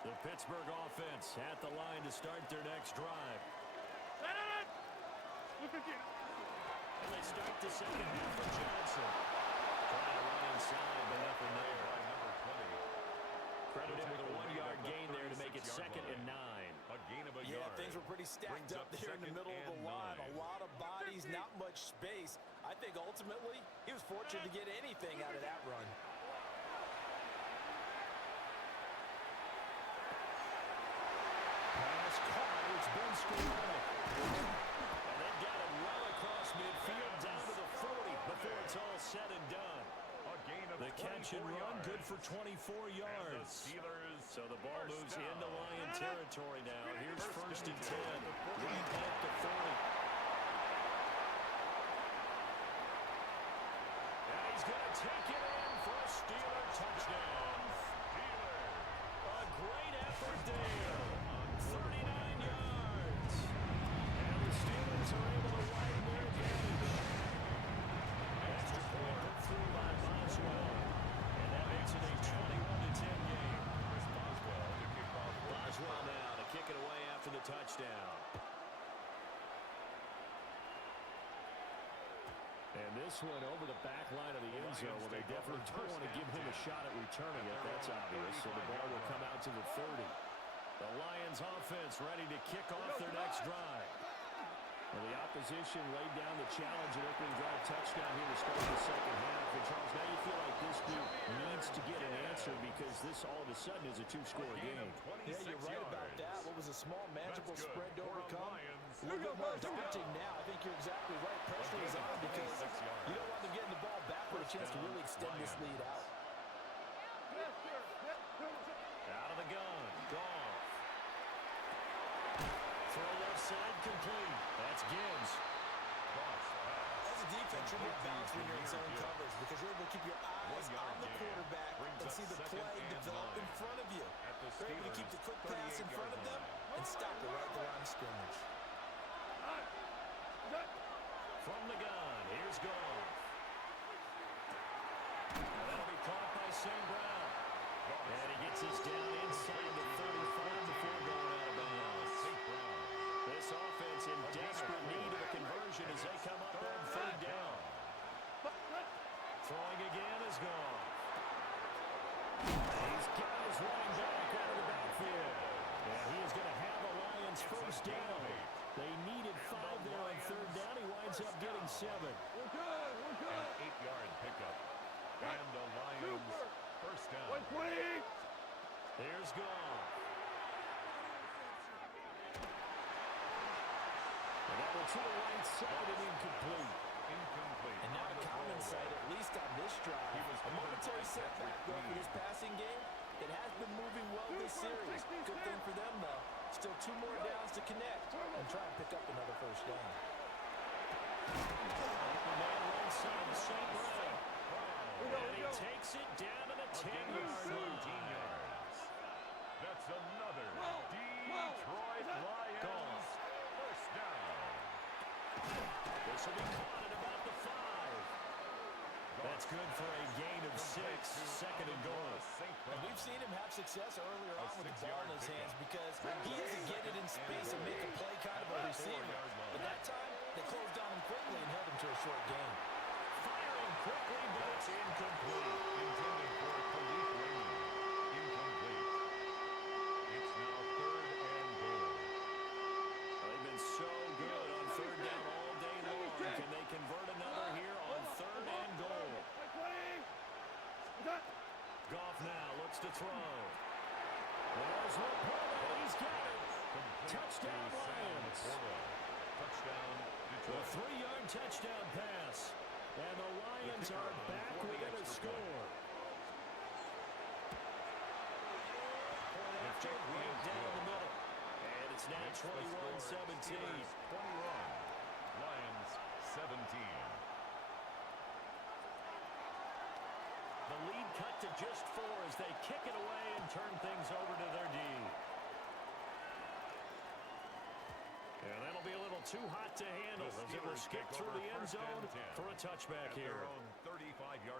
The Pittsburgh offense at the line to start their next drive. And they start the second half for Johnson. Trying to run inside, but nothing there. Credit him with a 1-yard gain there to make it second and 9. Yeah, things were pretty stacked up there in the middle of the line. A lot of bodies, not much space. I think ultimately he was fortunate to get anything out of that run. Pass caught. It's been scored. And they've got it well across midfield down to the 40 before it's all said and done. The catch and run, good for 24 yards. So the ball moves into Lion territory now. Here's first and 10. Right at the 40. And he's going to take it in for a Steeler touchdown. A great effort there. 39 yards. And the Steelers are able to widen their advantage. Extra point put through by Boswell. And that makes it a 21-10 game. Boswell now to kick it away after the touchdown. And this one over the back line of the end zone. Well, they definitely don't want to give him a shot at returning it. That's obvious. So the ball will come out to the 30. The Lions offense ready to kick off their next drive. Well, the opposition laid down the challenge and opening drive touchdown here to start the second half. And, Charles, now you feel like this group needs to get an answer because this all of a sudden is a two-score game. Yeah, you're right about that. What was a small, manageable spread to overcome? A little bit more daunting now. I think you're exactly right. Pressure is on because you don't want them getting the ball back with a chance to really extend this lead out. Out of the gun. Goff. Throw left side complete. That's Gibbs. As a defense, you're more balanced when you're in zone coverage because you're able to keep your eyes on the quarterback and see the play develop in front of you. You're able to keep the quick pass in front of them and stop it right at the line of scrimmage. From the gun, here's Goff. That'll be caught by St. Brown. And he gets us down inside the 35 before going out of bounds. This offense in desperate need of a conversion as they come up on third down. Throwing again is Goff. He's got his running back out of the backfield. And he is going to have a Lions first down. They needed 5 there on third down. He winds up getting 7. We're good. We're good. An 8-yard pickup. And the Lions first down. 120. Here's Goff. And that one to the right side and incomplete. Incomplete. And now a common sight, at least on this drive. A momentary setback though for this passing game. It has been moving well this series. Good thing for them, though. Still 2 more downs to connect and try and pick up another first down. Open man right side to St. Brown. And he takes it down to the 10-yard line. That's another Detroit Lions first down. This will be caught at about the 5. That's good for a gain of 6, second and goal. And we've seen him have success earlier on with the ball in his hands because he is a get it in space and make a play kind of a receiver. But that time, they closed on him quickly and held him to a short gain. Firing quickly, but it's incomplete. Intended for Khalif Raymond. Incomplete. It's now third and goal. They've been so good on third down all day long. Can they convert another here on third and goal? Goff now looks to throw. There's Laporta. He's got it. Touchdown Lions. Touchdown A Detroit. 3-yard touchdown pass. And the Lions are back within a score. Point after right down the middle. And it's now 21-17. 21. Lions 17. The lead cut to just 4 as they kick it away and turn things over to their D. And that'll be a little too hot to handle as it will skip through the end zone for a touchback here.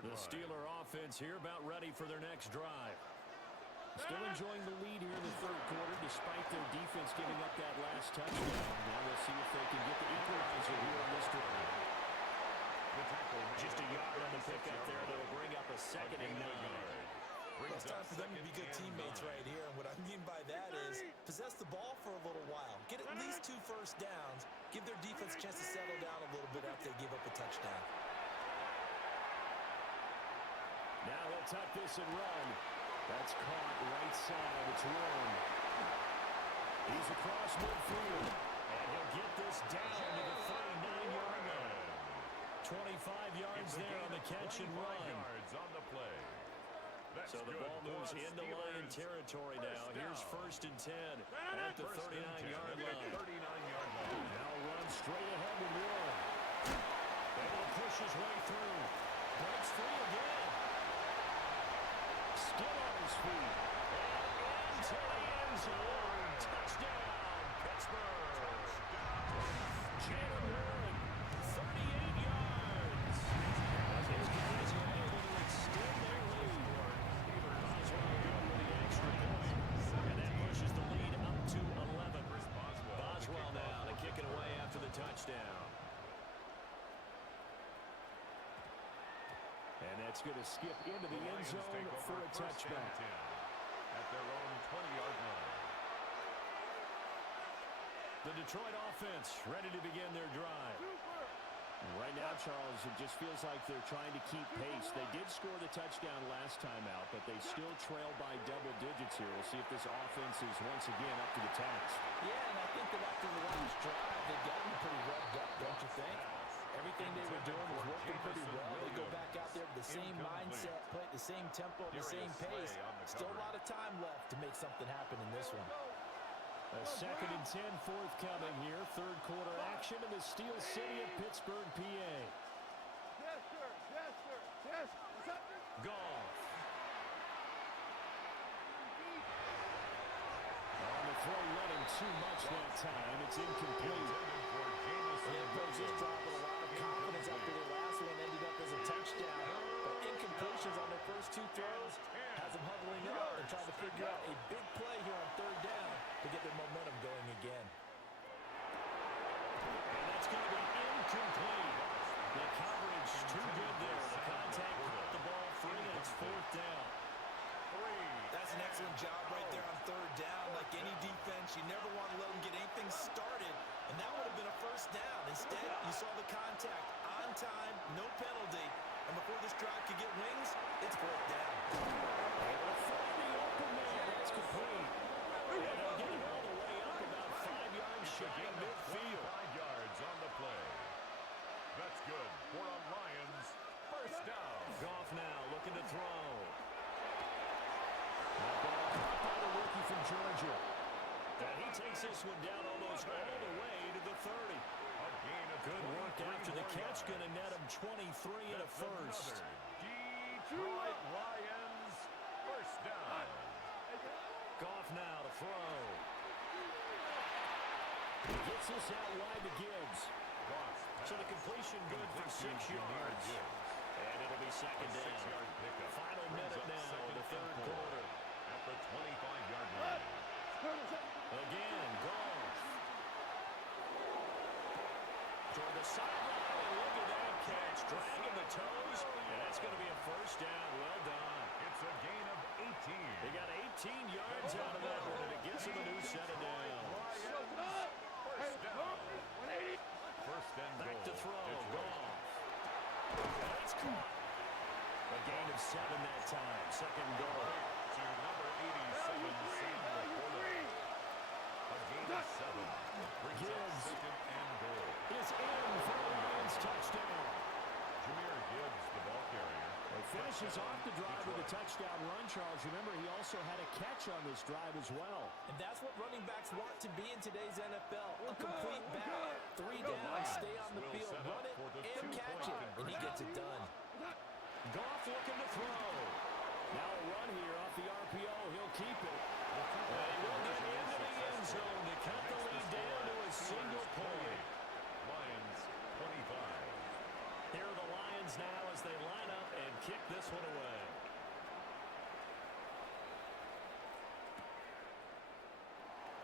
The Steeler offense here about ready for their next drive. Still enjoying the lead here in the third quarter despite their defense giving up that last touchdown. Now we'll see if they can get the equalizer here on this drive. Just a yard on the pickup there that'll bring up a second and 9. Well, it's time for them to be good teammates right here. And what I mean by that is possess the ball for a little while. Get at least 2 first downs. Give their defense a chance to settle down a little bit after they give up a touchdown. Now he'll tuck this and run. That's caught right side. It's Warren. He's across midfield. And he'll get this down to the 39-yard line. 25 yards there on the catch and run. Yards on the play. So the ball moves into Lion territory now. Here's first and 10 at the 39-yard line. Now runs straight ahead with Warren. Able to push his way through. Breaks free again. Still on his feet. And into the end zone. Touchdown, Pittsburgh. Jalen Warren, 38 yards. As his guys are able to extend their lead. Boswell good with the extra point. And that pushes the lead up to 11. Boswell now to kick it away after the touchdown. And that's going to skip into the end zone for a touchback. At their own 20-yard line. The Detroit offense ready to begin their drive. Right now, Charles, it just feels like they're trying to keep pace. They did score the touchdown last time out, but they still trail by double digits here. We'll see if this offense is once again up to the task. Yeah, and I think that after the last drive, they got them pretty revved up, don't you think? Everything they were doing was working pretty well. They go back out there with the same mindset, play at the same tempo, the same pace. Still a lot of time left to make something happen in this one. A 2nd and 10 forthcoming here. Third quarter action in the Steel City of Pittsburgh, PA. Yes, sir. Yes, sir. Yes. What's up? Goff. On the throw, running too much that time. It's incomplete. Yeah, Coach, this drive with a lot of confidence after their last one ended up as a touchdown. But incompletions on their first 2 throws has them huddling up and trying to figure out a big play here on 3rd down to get their momentum going again. And that's going to be incomplete. The coverage too good there. The contact kept the ball free, and it's 4th down. That's an excellent job right there on 3rd down. Like any defense, you never want to let them get anything started, and that would have been a 1st down. Instead, you saw the contact on time, no penalty, and before this drive could get wings, it's 4th down. The open man, that's complete. And they'll get it all the way up about 5 yards shy of midfield. 5 yards on the play. That's good for a Lions 1st down. Goff now looking to throw. That ball caught by the rookie from Georgia. And he takes this one down almost all the way to the 30. A gain of Good work after the catch. Going to net him 23 and a first. Detroit Lions 1st down. Goff now to throw. He gets this out wide to Gibbs. So the completion good for 6 yards. And it'll be 2nd down. 6-yard pickup. Final minute now in the 3rd quarter. At the 25-yard line. Again, Goff. Toward the sideline, and look at that catch. Dragging the toes, and that's going to be a 1st down. Well done. It's a gain of 18. They got 18 yards out of that one, and it gets them a new set of downs. 1st down. 1st and goal. Back to throw, Detroit. Goff. That's caught. A gain of 7 that time. 2nd goal. To number 87, Sam Laporta. A gain of 7. Brings up Gibbs 2nd and goal. is in for the Lions touchdown. Jameer Gibbs, the ball carrier. He finishes off the drive with a touchdown run, Charles. Remember, he also had a catch on this drive as well. And that's what running backs want to be in today's NFL. A complete back. 3 down, stay on the field, run it, and catch it. And he gets it done. Goff looking to throw. Now a run here off the RPO. He'll keep it. And he will get into the end zone to cut the lead down to a single point. Lions 25. Here are the Lions now as they line up and kick this one away.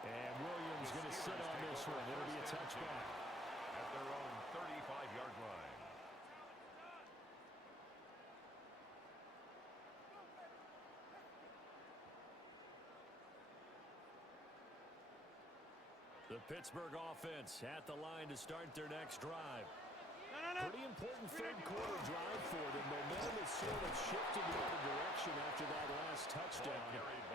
And Williams going to sit on this one. It'll be a touchback. At their own 35-yard line. The Pittsburgh offense at the line to start their next drive. Pretty important 3rd quarter drive for them. Momentum has sort of shifted the other direction after that last touchdown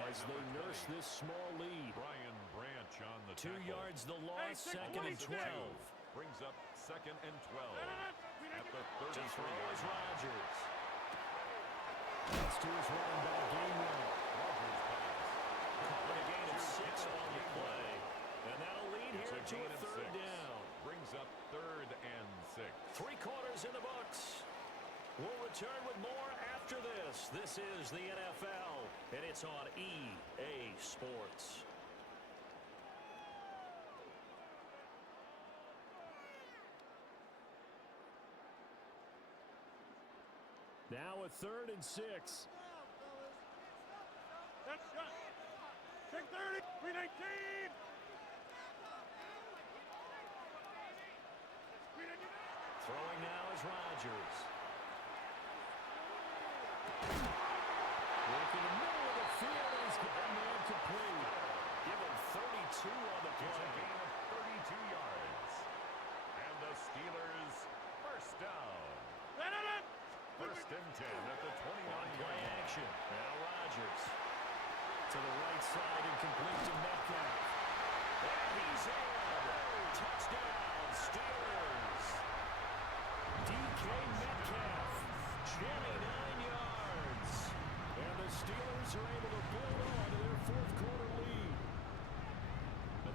as they nurse this small lead. Brian Branch on the 2 yards the loss, 2nd and 12. Brings up 2nd and 12. At the To throw 33-yard is line. Rodgers. That's to his running back, Gainwell. Rodgers pass. Caught a gain of 6 on the play. And that'll lead It's here a to gain a of 3rd 6. down. Brings up 3rd and 6. 3 quarters in the books. We'll return with more after this. This is the NFL, and it's on EA Sports. Now a 3rd and 6. That's shot. Check 30. 319. Throwing now is Rodgers. Work in the middle of the field, and he's got a man complete. Give him 32 on the It's a play. gain of 32 yards. And the Steelers 1st down. 1st and 10 at the 29-yard Play line. action. Now Rodgers. To the right side and complete to Metcalf. And he's in. Touchdown, Steelers. DK Metcalf, 29 yards. And the Steelers are able to build on to their 4th quarter lead. The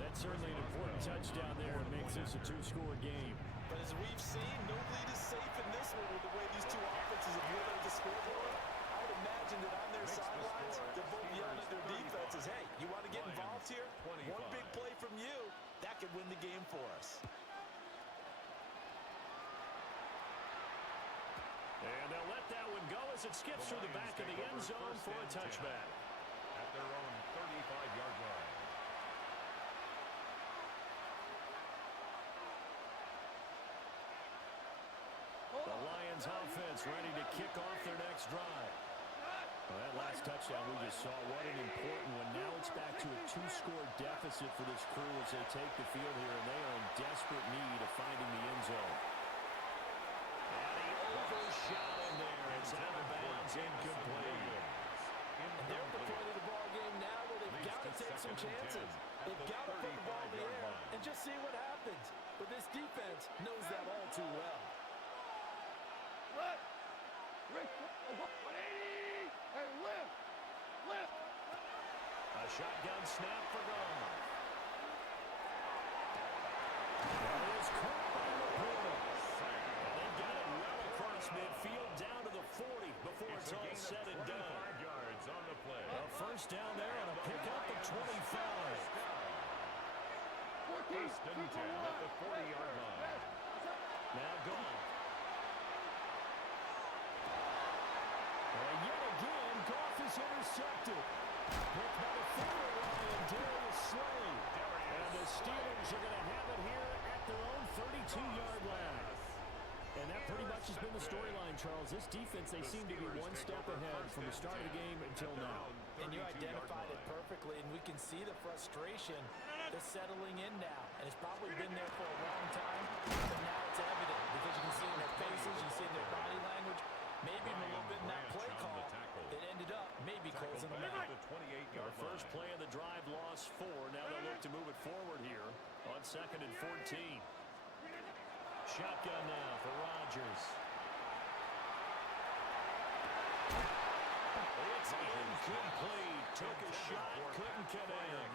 touchdown there and makes this a two-score game. But as we've seen, no lead is safe in this one with the way these two offenses have withered the scoreboard. I would imagine that on their sidelines, they're both yelling at their defenses, hey, you want to get involved here? One big play from you, that could win the game for us. And they'll let that one go as it skips through the back of the end zone for a touchback. At their own 35-yard line. The Lions offense ready to kick off their next drive. Well, that last touchdown we just saw, what an important one. Now it's back to a two-score deficit for this crew as they take the field here, and they are in desperate need of finding the end zone. And he overshot him there. It's out of bounds, incomplete. And they're at the point of the ball game now where they've got to take some chances. They've got to put the ball in the air and just see what happens. But this defense knows that all too well. What? 180! Hey, lift! Lift! A shotgun snap for Goff. That is caught by Laporta. And they've got it well across midfield down to the 40 before it's all said and done. Yards on the play. A first down there on a pickup at 25. 14, first and 10 at the 40-yard line. Now Goff. And yet again, Goff is intercepted. Picked by the former Lion, Darius Slay. And the Steelers are going to have it here at their own 32-yard line. And that pretty much has been the storyline, Charles. This defense, they seem to be one step ahead from the start of the game until now. And you identified it perfectly, and we can see the frustration that's settling in now. And it's probably been there for a long time, but now it's evident because you can see in their faces, you see in their body language, maybe even a little bit in that play call that ended up maybe closing them out. The first play of the drive lost 4. Now they'll look to move it forward here on 2nd and 14. Shotgun now for Rodgers. It's incomplete. Took a shot, couldn't get in.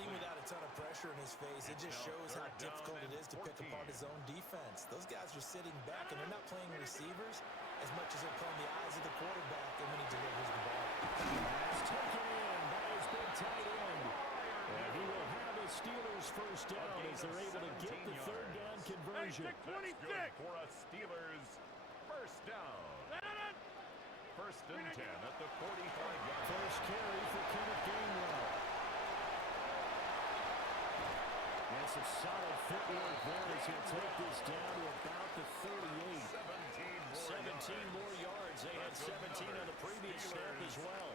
Even without a ton of pressure in his face, it just shows how difficult it is to pick apart his own defense. Those guys are sitting back, and they're not playing receivers as much as they're playing the eyes of the quarterback and when he delivers the ball. That's taken in by his big tight end. And he will have his Steelers first down as they're able to get the third down conversion. That's good for a Steelers first down. First and 10 at the 45-yard. First carry for Kenneth Gainwell. And some solid footwork there as he'll take this down to about the 38. 17 more yards. They had 17 on the previous snap as well.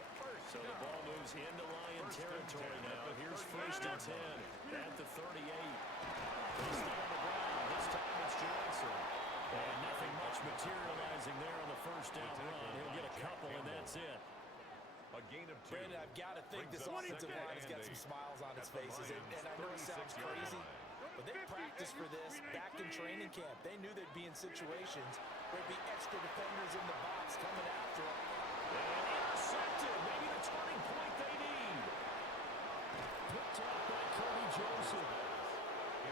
So the ball moves into Lion territory now. Here's first and 10 at the 38. They stay on the ground. This time it's Johnson. And nothing much materializing there on the first down run. He'll get a couple, and that's it. A gain of 2. Brandon, I've got to think this offensive line has got some smiles on its faces. And I know it sounds crazy, but they practiced for this back in training camp. They knew they'd be in situations where there'd be extra defenders in the box coming after them. And intercepted. Maybe the turning point they need. Picked up by Cody Joseph.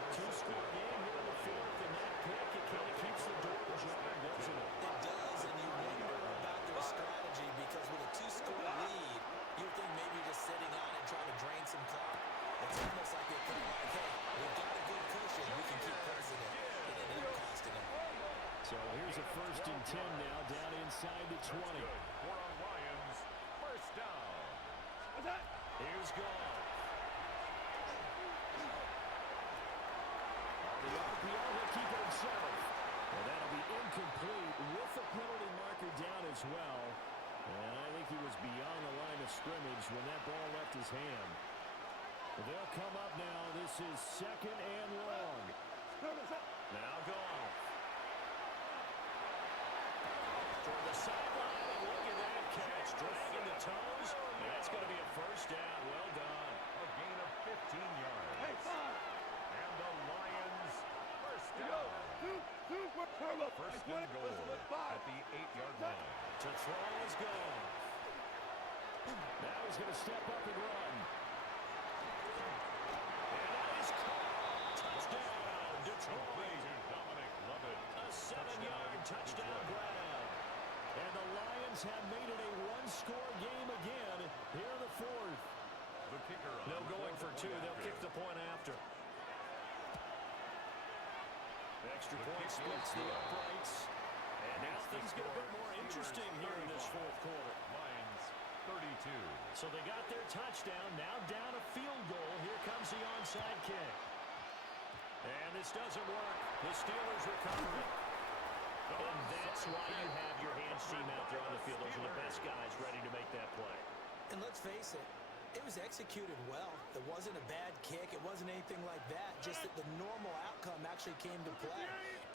Two-score game here in the fourth, and that pick, it kind of keeps the door ajar, doesn't it? It does, and you wonder about their strategy because with a two-score lead, you would think maybe just sitting on it trying to drain some clock. It's almost like they felt like, hey, we've got a good cushion. We can keep pressing it. It ended up costing them. So here's a first and 10 now, down inside the 20. For our Lions, first down. Here's Goff. The RPO will keep it himself. And that'll be incomplete with the penalty marker down as well. And I think he was beyond the line of scrimmage when that ball left his hand. They'll come up now. This is 2nd and long. Now Goff. Toward the sideline, and look at that catch. Dragging the toes. And that's going to be a first down. Well done. A gain of 15 yards. And the Lions first down. First and goal at the 8-yard line. To throw is gone. Now he's going to step up and run. And that is caught. Lions have made it a one-score game again here in the fourth. The kicker on No going for two. point They'll after. kick the point after. Extra point splits the uprights. And now things get a bit more interesting here in this fourth quarter. Lions 32. So they got their touchdown. Now down a field goal. Here comes the onside kick. And this doesn't work. The Steelers recover it. And that's why you have your hands team out there on the field. Those are the best guys ready to make that play. And let's face it, it was executed well. It wasn't a bad kick. It wasn't anything like that. Just that the normal outcome actually came to play.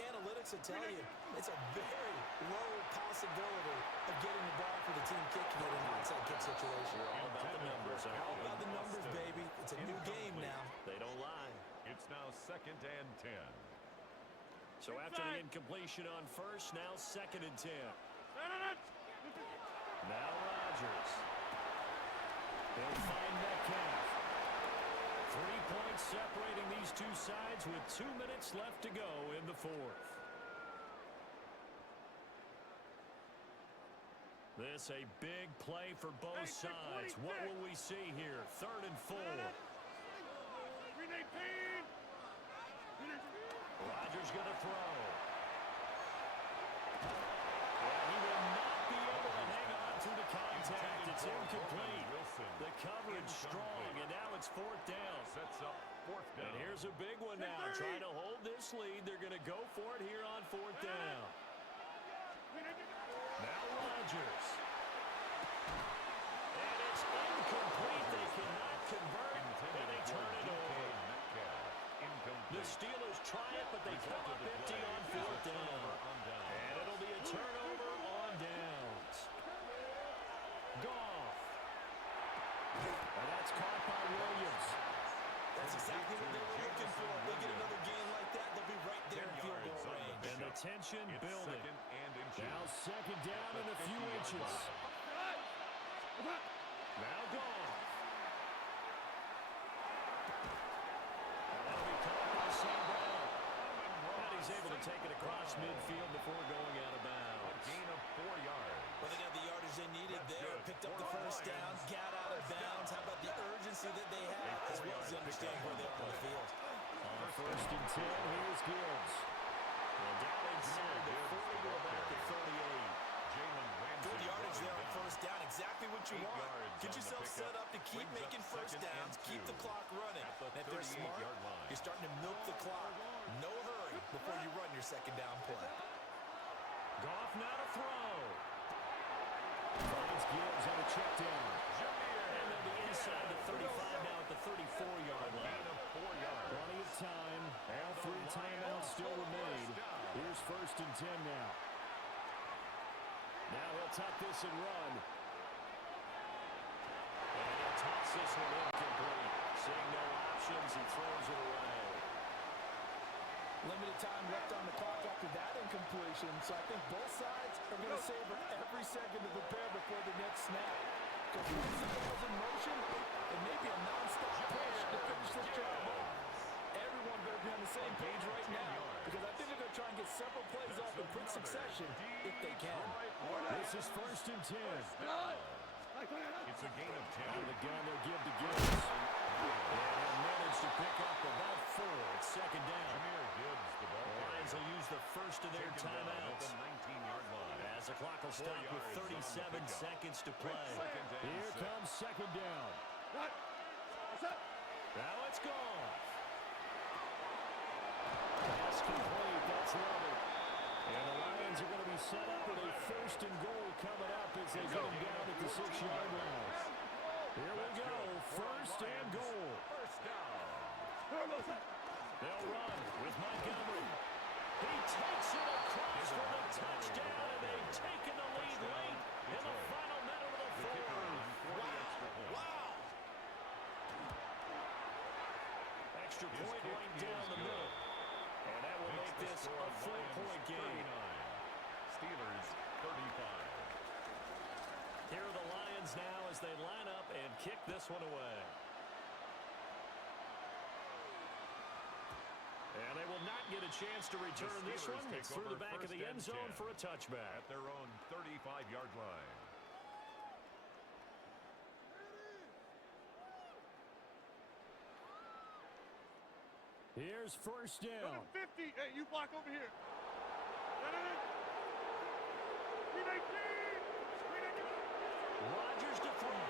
Analytics will tell you it's a very low possibility of getting the ball for the team kicking it in an onside kick situation. You're all about the numbers. All about the numbers, baby. It's a new game now. They don't lie. It's now 2nd and 10. So after the incompletion on first, now 2nd and 10. Now Rodgers. He'll find Metcalf. 3 points separating these two sides with 2 minutes left to go in the fourth. This a big play for both sides. What will we see here? 3rd and 4. Rodgers going to throw. And he will not be able to hang on through the contact. It's incomplete. The coverage strong, and now it's 4th down. Sets up 4th down. And here's a big one now. Trying to hold this lead. They're going to go for it here on 4th down. Now Rodgers. And it's incomplete. They cannot convert, and they turn it over. The Steelers try it, but they come up empty on 4th down. And it'll be a turnover on downs. Goff. And that's caught by Williams. That's exactly what they were looking for. If they get another game like that, they'll be right there in field goal range. And the tension It's building. 2nd and inches. Now 2nd down in a few inches. Now Goff. And that'll be caught by St. Brown. And he's able to take it across midfield before going out of A bounds. gain of 4 yards. Well, they got the yardage they needed there. Picked up the first down, got out of bounds. How about the urgency that they have, as well as understand where they are on the field? On 1st and 10, here's Gibbs. And down inside the 40 to about the 38. Jalen Ramsey. Good yardage there on first down. Exactly what you 8 want. yards Get on the yourself pickup. set up to keep Brings up making first 2nd and downs. Keep 2. the clock running. At the And if they're smart, 38-yard line. you're starting to milk the clock. No hurry before you run your 2nd down play. Goff now to throw. Finds Gibbs on a check down. And they'll be inside the 35 now at the 34-yard line. Gain of 4 yards. Plenty of time. All 3 timeouts still remain. Here's 1st and 10 now. Now he'll tuck this and run. And he'll toss this one incomplete. Seeing no options, he throws it away. Limited time left on the clock after that incompletion, so I think both sides are going to savor every second to prepare before the next snap. Because once the ball's in motion, it may be a non-stop push to finish this job off. Everyone better be on the same page right now, because I think they're going to try and get several plays off in quick succession if they can. This is 1st and 10. It's a gain of 10. Out of the gun, they'll give to Gibbs. And he'll manage to pick up about 4 at 2nd down. Jameer Gibbs, the ball The Lions will use the first of their taken down at timeouts. the 19-yard line. As the clock will stop with 37 seconds to play. Here comes 2nd down. Now it's gone. Pass complete. That's level. And the Lions are going to be set up with a 1st and goal coming up as they get him down at the 6-yard line. Here we go. 1st and goal. First down. They'll run with Montgomery. He takes it across for the touchdown, and they've taken the lead late in the final minute of the fourth. Wow. Extra point right down the middle. And that will make this a 4-point game. Steelers 35. Here are the Lions now as they line up and kick this one away. And they will not get a chance to return this one. It's through the back of the end zone for a touchback. At their own 35-yard line. Here's first Go down. to 50. Hey, you block over here. Screen 18. Screen 18. Rodgers to throw.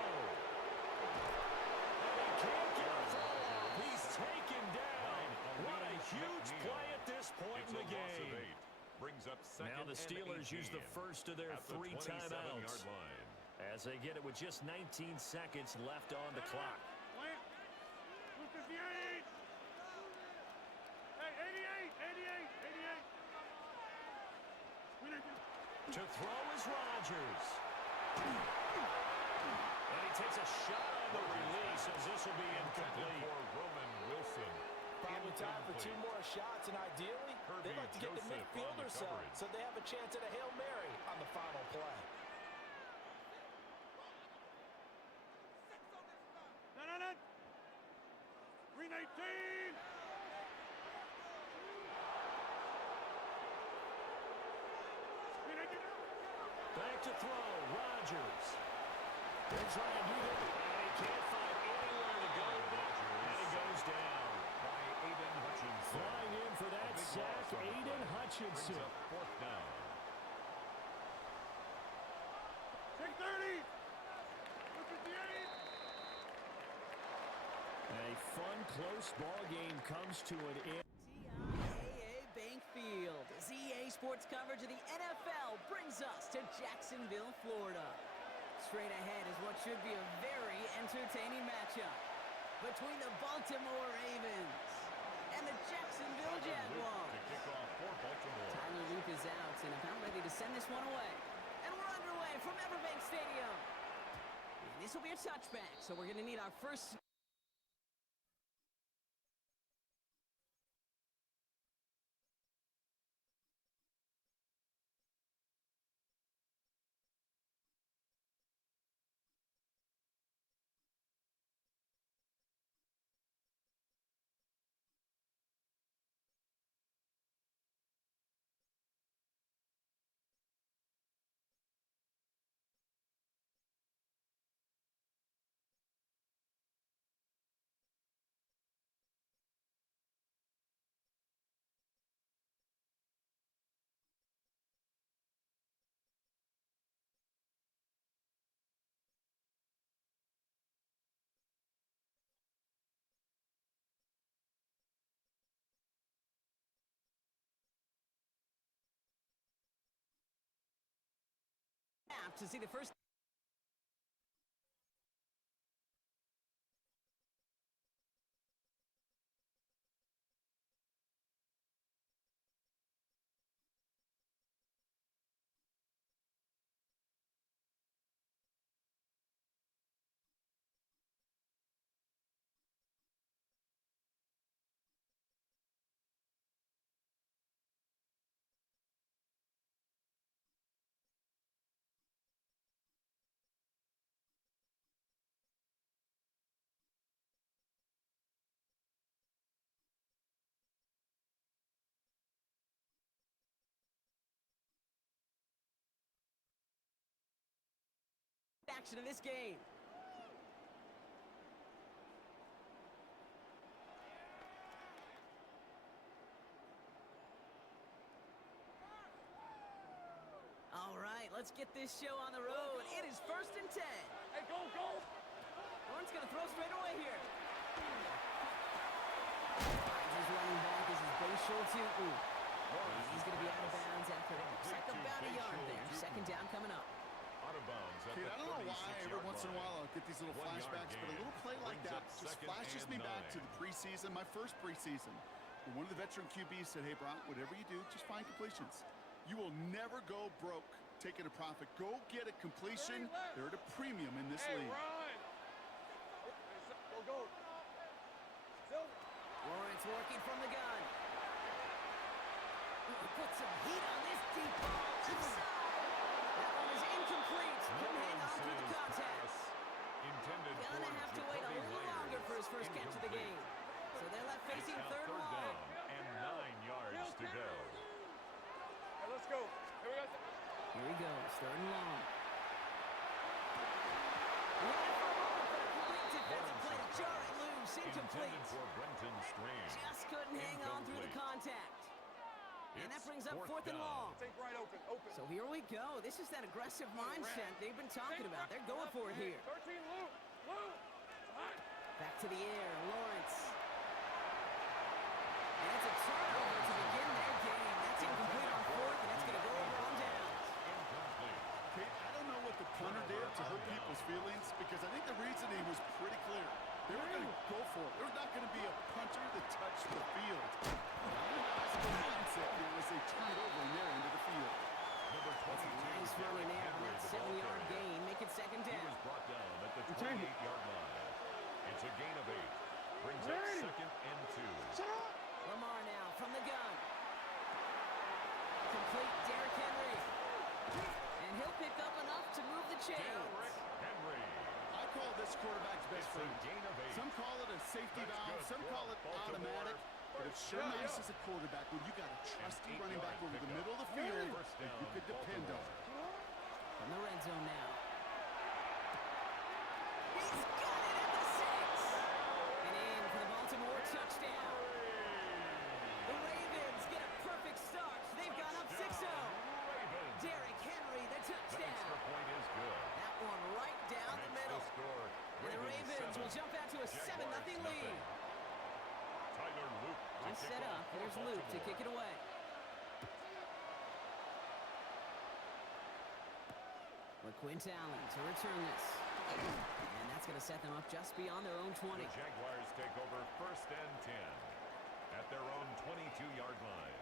And he can't get a throw off. He's taken down. What a huge play at this point in the game. Brings up second. Now the Steelers use the first of their 3 timeouts as they get it with just 19 seconds left on the clock. Plant. 258. Hey, 88. Screen 18. To throw is Rodgers. And he takes a shot on the release as this will be incomplete. For Roman Wilson. Probably time for 2 more shots, and ideally, they'd like to get the midfield or so they have a chance at a Hail Mary on the final play. No. Screen 18. Screen 18. Back to throw, Rodgers. They'll try and do that. And he can't find anywhere to go. And he goes down. By Aiden Hutchinson. Flying in for that sack, Aiden Hutchinson. Brings up fourth down. Take 30. 258. A fun, close ball game comes to an end. NJCAAE Bank Field. EA Sports coverage of the NFL brings us to Jacksonville, Florida. Straight ahead is what should be a very entertaining matchup between the Baltimore Ravens and the Jacksonville Jaguars. To kick off for Baltimore. Tyler Luke is out and about ready to send this one away. And we're underway from Everbank Stadium. And this will be a touchback, so we're going to need our first... to see the first... action of this game. All right, let's get this show on the road. It is 1st and 10. Hey, go. Horn's going to throw straight away here. His running back is his Bo Schultz. He's going to be out of bounds after it. Looks like about a yard there. 2nd down coming up. Out of bounds. Kid, I don't know why every once in a while I'll get these little flashbacks, but a little play like that just flashes me back to the preseason, my first preseason. And one of the veteran QBs said, hey, Brock, whatever you do, just find completions. You will never go broke taking a profit. Go get a completion. They're at a premium in this league. Run. Go. Lawrence working from the gun. Put some heat on this deep ball. Inside. That one is incomplete. Couldn't hang on through the contact. Gonna have to wait a little longer for his first catch of the game. So they're left facing 3rd and long. And 9 yards. Third and long. Looking for a moment, but a complete defensive play to jar it loose. Incomplete. For Brenton Strange. Just couldn't hang on through the contact. And that brings up fourth and long. Take right open. So here we go. This is that aggressive mindset they've been talking about. They're going for it here. 13, Lou. Back to the air, Lawrence. And it's a turnover to begin their game. That's incomplete on fourth, and it's going to go over on downs. Kate, I don't know what the punter did to hurt people's feelings because I think the reasoning was pretty clear. They were going to go for it. There was not going to be a punter that touched the field. The mindset here as they turn it over on their end of the field. That's a nice run in there on that 7-yard gain. Make it second He down. was brought down at the 28-yard line. It's a gain of 8. Brings up second and 2. Lamar now from the gun. Complete Derrick Henry. And he'll pick up enough to move the chains. Derrick Henry. I call this quarterback's best It's a friend. gain of 8. Some call it a safety That's valve, good some for call it Baltimore. automatic, but it's sure nice as a quarterback when you got a trusty running back over the middle of the field First that you down, could depend on. From the red zone now. He's got it at the 6. And in for the Baltimore touchdown. The Ravens get a perfect start. They've gone up 6-0. Ravens. Derrick Henry, the The extra touchdown. point is good. That one right down the middle. Score. And the Ravens will jump out to a 7-0 lead. Tyler Luke. Just set up. Here's Luke to kick it away. LaQuint Allen to return this. And that's going to set them up just beyond their own 20. The Jaguars take over first and 10 at their own 22-yard line.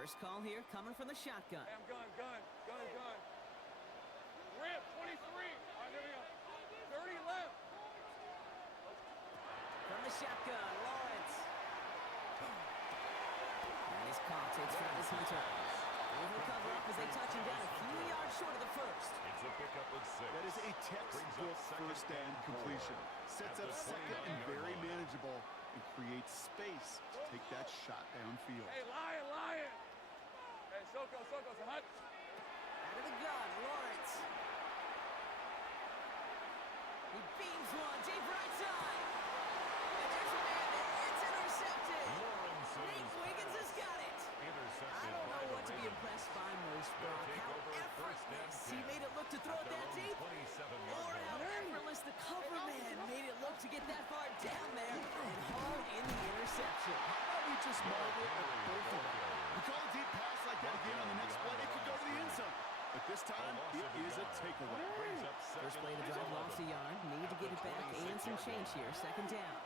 First call here coming from the shotgun. Hey, I'm gun. Rip, 23. All right, there we go. 30 left. From the shotgun, Lawrence. And he's caught. It's Travis Hunter. They'll cover up as they touch him down a few yards short of the first. It's a pickup of 6. That is a textbook first down completion. Sets up second and very manageable and creates space to take that shot downfield. Hey, Lion. Hey, Soko, so hot. Out of the gun, Lawrence. He beams one, deep right side. And there's a man there. It's intercepted. Nate Wiggins has got it. I don't know what to be impressed by most, Brock. How effortless he made it look to throw it that deep. Or how effortless the cover man made it look to get that far down there and haul in the interception. How about we just marvel at both of them? You call a deep pass like that again on the next play, it could go to the end zone. But this time, it is a takeaway. First play of the drive lost a yard. Need to get it back and some change here. Second down.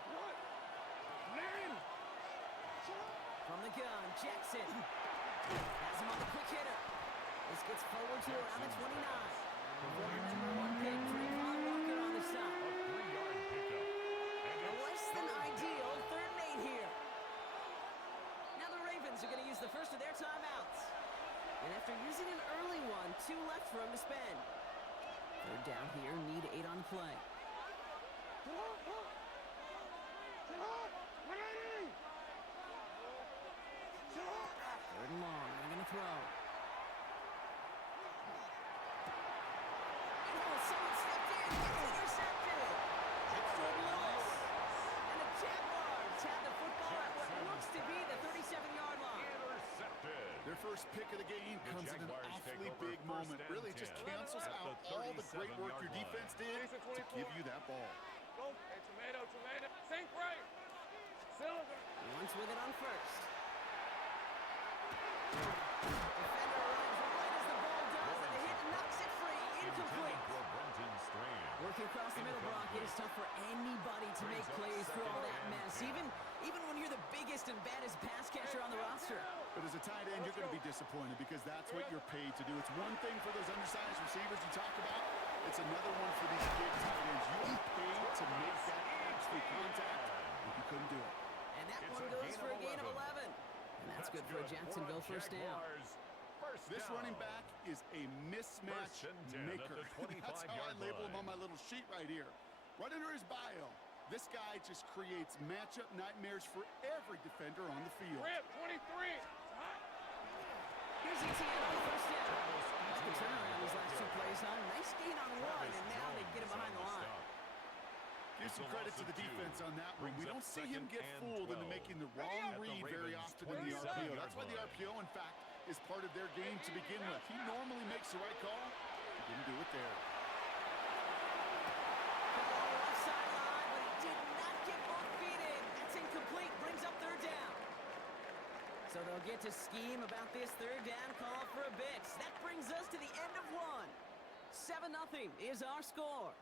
From the gun, Jackson. Has him on the quick hitter. This gets forward to around the 29. Former #1 pick, Trayvon Walker on the stop. A less than ideal 3rd and 8 here. Now the Ravens are going to use the first of their timeouts. And after using an early one, 2 left for him to spend. 3rd down here, need 8 on play. 3rd and long, they're going to throw. Oh, someone stepped in, gets intercepted. It's Jordan Lewis. And the Jaguars have the football at what looks to be the 37-yard line. Their first pick of the game comes at an awfully big moment. Really just cancels out all the great work your defense did to give you that ball. Go. Hey, tomato. Sink right. Silver. Once with it on first. Defender arrives right as the ball does, and the hit knocks it free. Incomplete. Working across the middle, Brock, it is tough for anybody to make plays through all that mess, even when you're the biggest and baddest pass catcher on the roster. But as a tight end, you're going to be disappointed because that's what you're paid to do. It's one thing for those undersized receivers you talk about. It's another one for these big tight ends. You are paid to make that absolute contact, but you couldn't do it. And that one goes for a gain of 11. And that's good for a Jacksonville first down. This running back is a mismatch maker. That's how I label him on my little sheet right here. Right under his bio, this guy just creates matchup nightmares for every defender on the field. 23. Here's ETN on the first down. Good turnaround these last two plays, huh? Nice gain on one, and now they get him behind the line. Give some credit to the defense on that one. We don't see him get fooled into making the wrong read very often in the RPO. That's why the RPO, in fact, is part of their game to begin with. He normally makes the right call. He didn't do it there. Left sideline, but he did not get both feet in. That's incomplete. Brings up third down. So they'll get to scheme about this third down call for a bit. That brings us to the end of one. 7-0 is our score.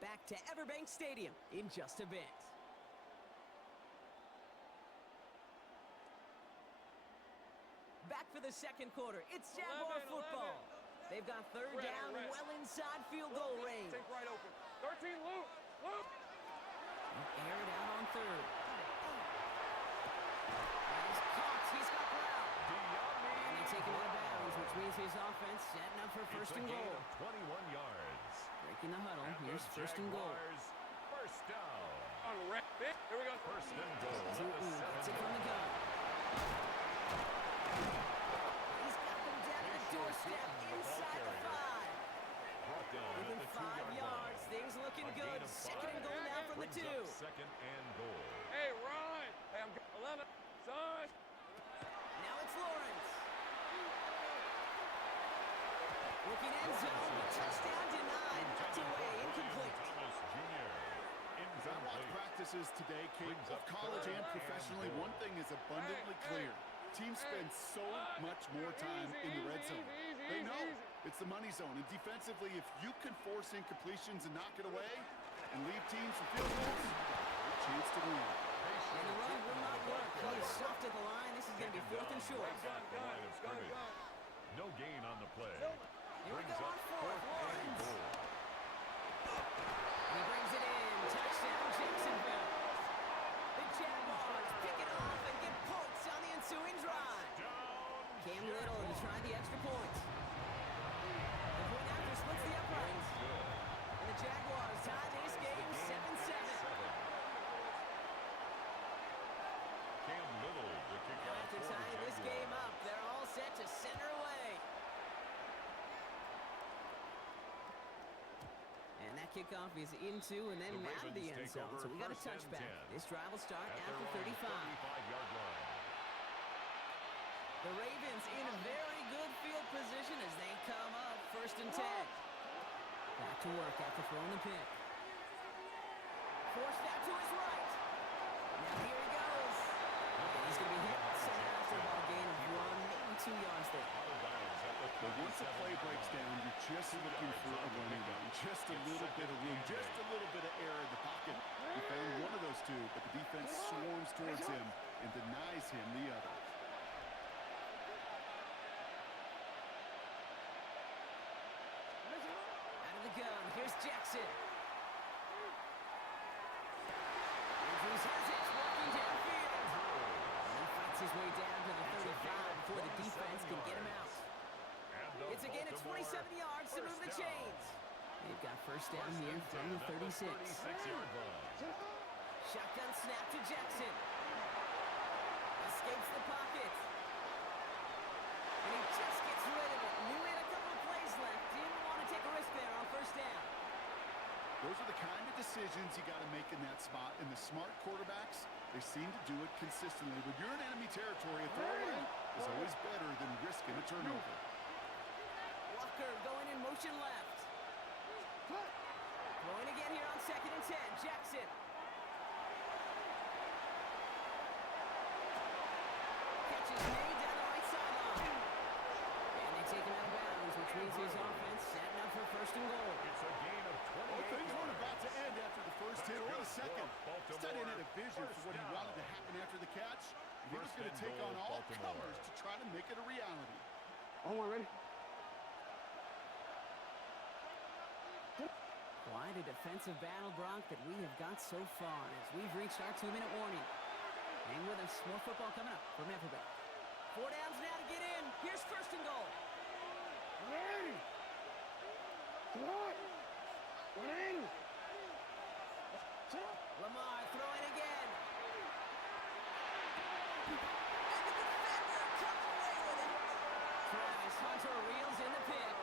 Back to Everbank Stadium in just a bit. Back for the second quarter. It's Jaguar football. They've got third down well inside field goal range. Take right open. 13, Luke. Luke. Air it out on third. He's caught. He's got ground. And they take him out of bounds, which means his offense setting up for first and goal. 21 yards. Breaking the huddle. Here's first and goal. First down. On the red. Here we go. First and goal. Gets it from the gun. He's got them down at the doorstep inside the 5. Within 5 yards. Things looking good. Second and goal now from the 2. Second and goal. Hey, Ron. Hey, I'm 11. Son. Now it's Lawrence. Looking end zone, but touchdown denied. Knocked away, incomplete. As I watch practices today, Kate, of college and professionally, one thing is abundantly clear. Teams spend so much more time in the red zone. They know it's the money zone. And defensively, if you can force incompletions and knock it away and leave teams for field goals, a chance to win. And the run will not work. He is soft at the line. This is going to be fourth and short. No gain on the play. Here we go on fourth. Lawrence. He brings it in. Touchdown, Jacksonville. The Jaguars pick it off and get points on the ensuing drive. Cam Little to try the extra point. The point after splits the uprights. And the Jaguars tie this game 7-7. Cam Little, the kickoff. After tying this game up, they're all set to center away. And that kickoff is into and then out of the end zone. So we got a touchback. This drive will start after 35. The Ravens in a very good field position as they come up first and 10. Back to work after throwing the pick. Forced out to his right. Now here he goes. And he's going to be hit. Center after a ball gain of 1, maybe 2 yards there. But once a play breaks down, you're just looking for a running down. Just a little bit of room, just a little bit of air in the pocket. He found one of those two, but the defense swarms towards him and denies him the other. Out of the gun, here's Jackson. Andrews has it, walking downfield. And he fights his way down to the 35 before the defense can get him out. It's a gain of 27 yards to move the chains. They've got first down here from the 36. Shotgun snap to Jackson. Escapes the pocket. And he just gets rid of it. Knew he had a couple of plays left. Didn't want to take a risk there on first down. Those are the kind of decisions you got to make in that spot. And the smart quarterbacks, they seem to do it consistently. When you're in enemy territory, a throwaway is always better than risking a turnover. Walker going in motion left. Going again here on second and 10. Jackson. Catch is made down the right sideline. vision for what he wanted to happen after the catch. He was going to take on all comers to try to make it a reality. Oh, ready? Quite a defensive battle, Brock, that we have got so far as we've reached our 2-minute warning. Hang with us. More football coming up from Everbank. 4 downs now to get in. Here's first and goal. Ready? What? Lamar throwing again. And the defender comes away with it. Travis Hunter reels in the pick.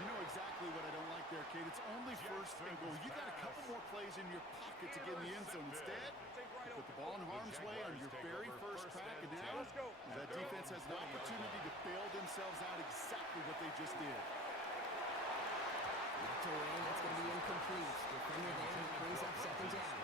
You know exactly what I don't like there, Kate. It's only first and goal. You got a couple more plays in your pocket to get in the end zone. Instead, you put the ball in harm's way on your very first crack, and now that defense has an opportunity to bail themselves out exactly what they just did. Knocked away. That's going to be incomplete. Defender there, and it brings up second down.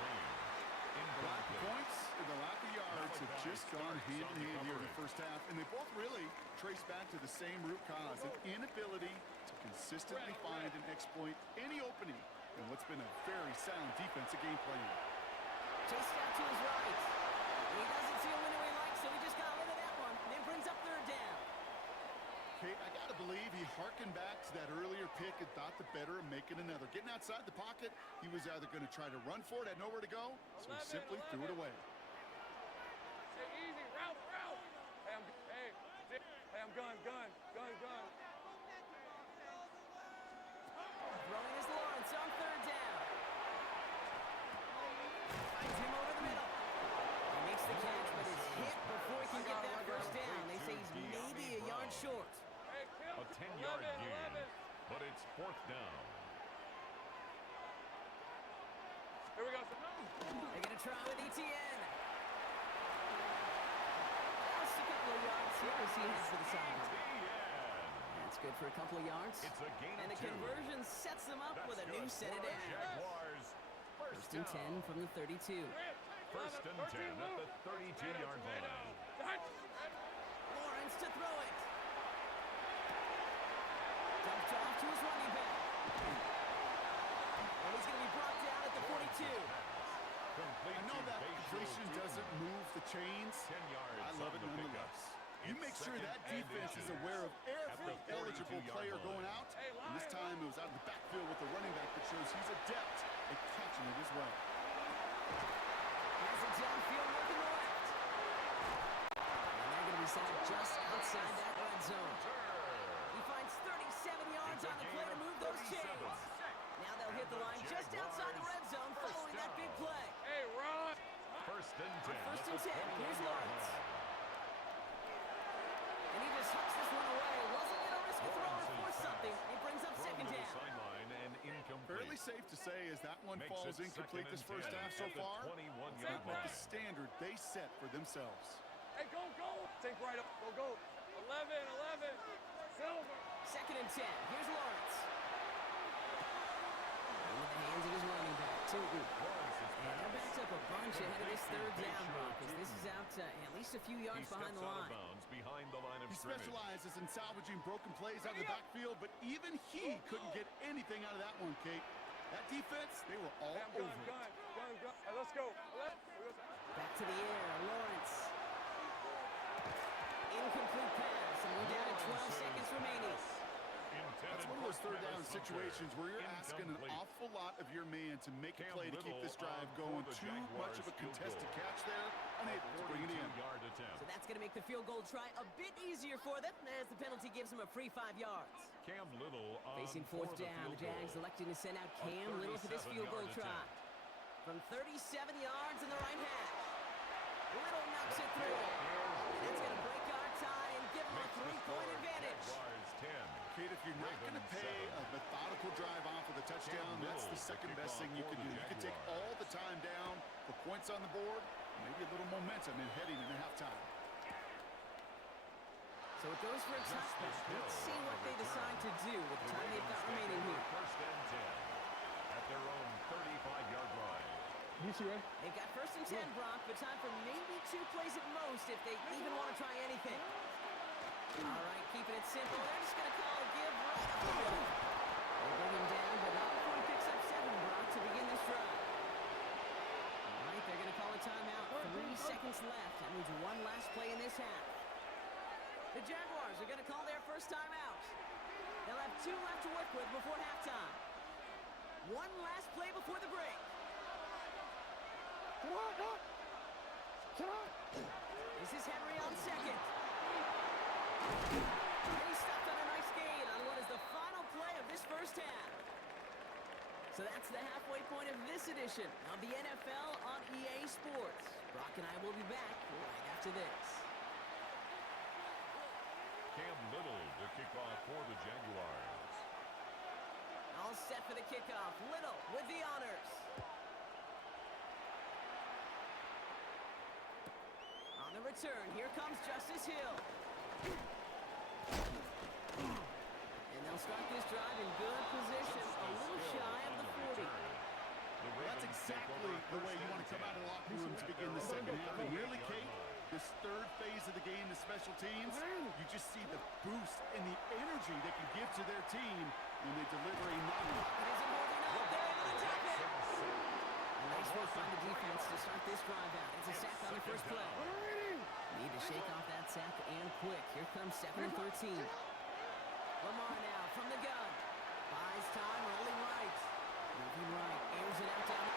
The lack of points and the lack of yards have just gone hand in hand here in the first half, and they both really trace back to the same root cause, an inability to consistently find and exploit any opening in what's been a very sound defensive game plan. Chased out to his right. He doesn't see a window he likes, so he just got rid of that one. And then brings up third down. Kate, I got to believe he hearkened back to that earlier pick and thought the better of making another. Getting outside the pocket, he was either going to try to run for it, had nowhere to go, so he simply threw it away. Say easy, route. Hey, I'm gun. Throwing is Lawrence on third down. Finds him over the middle. He makes the catch, but is hit before he can get that first down. They say he's maybe a yard short. A 10-yard gain, but it's fourth down. Here we go. They're going to try with Etienne. That's a couple of yards here as he heads for the sideline. That's good for a couple of yards. It's a gain And the of 2. conversion sets them up with a new set of downs. Jaguars. First and 10 from the 32. First and 10 at the 32-yard line. Lawrence to throw it. Dumped off to his running back. And he's going to be brought down at the 42. I know that completion doesn't move the chains. 10 yards. I love it nonetheless. You make sure that defense is aware of every eligible player going out. And this time it was out of the backfield with the running back that shows he's adept at catching it as well. Has it downfield looking left. And they're going to be set up just outside that red zone. He finds 37 yards on the play to move those chains. Now they'll hit the line just outside the red zone following that big play. Hey, run. First and 10. First and 10. Here's Lawrence. And he just hucks this one away. Wasn't going to risk a throw or force something. It brings up second down. Sideline and incomplete. Fairly safe to say as that one Makes falls it incomplete second this and first 10 half so at the far. 21-yard Like the line. standard they set for themselves. Hey, go. Take right up. Go. 11. Silver. Second and 10. Here's Lawrence. And with the hands of his running back, too. And they're backed up a bunch ahead of this third down, Brock, as this is out at least a few yards behind the line. Behind the line of He scrimmage. specializes in salvaging broken plays out of the backfield, but even he couldn't get anything out of that one, Kate. That defense, they were all over it. Gun. Hey, let's go. Back to the air, Lawrence. Incomplete pass, and we're down to 12 seconds remaining. That's one of those third down situations where you're asking an awful lot of your man to make a play to keep this drive going. Too much of a contested catch there, unable to bring it in. So that's going to make the field goal try a bit easier for them as the penalty gives them a free 5 yards. Cam Little Facing fourth down, the Jags electing to send out Cam Little for this field goal try. From 37 yards in the right hash. Little knocks it through. That's going to break our tie and give them a 3-point advantage. Kate, if you're not going to pay a methodical drive off with a touchdown, that's the second best thing you can do. You can take all the time down, the points on the board, maybe a little momentum in heading into halftime. So it goes for a touchback. Let's see what they decide to do with the time they've got remaining here. First and 10 at their own 35-yard line. They've got first and 10, Brock, but time for maybe 2 plays at most if they even want to try anything. All right, keeping it simple. They're just going to call a give right up the middle. They bring him down, but not before he picks up 7, Brock, to begin this drive. All right, they're going to call a time. seconds left. That means one last play in this half. The Jaguars are going to call their first time out. They'll have 2 left to work with before halftime. One last play before the break. This is Henry on second. And he stopped on a nice gain on what is the final play of this first half. So that's the halfway point of this edition of the NFL on EA Sports. Brock and I will be back right after this. Cam Little to kick off for the Jaguars. All set for the kickoff. Little with the honors. On the return, here comes Justice Hill. And they'll start this drive in good position, a little shy of the 40. Well, that's exactly the way you want to come out of the locker room to begin the second half. And really, Kate, this third phase of the game, the special teams, you just see the boost and the energy they can give to their team when they deliver a knock. It isn't holding up. They're able to tap it. Nice work by the defense to start this drive out. It's a sack on the first play. Need to shake off that sack and quick. Here comes 2nd and 13. Lamar now from the gun. Buys time, rolling right. Moving right, airs it out down. No,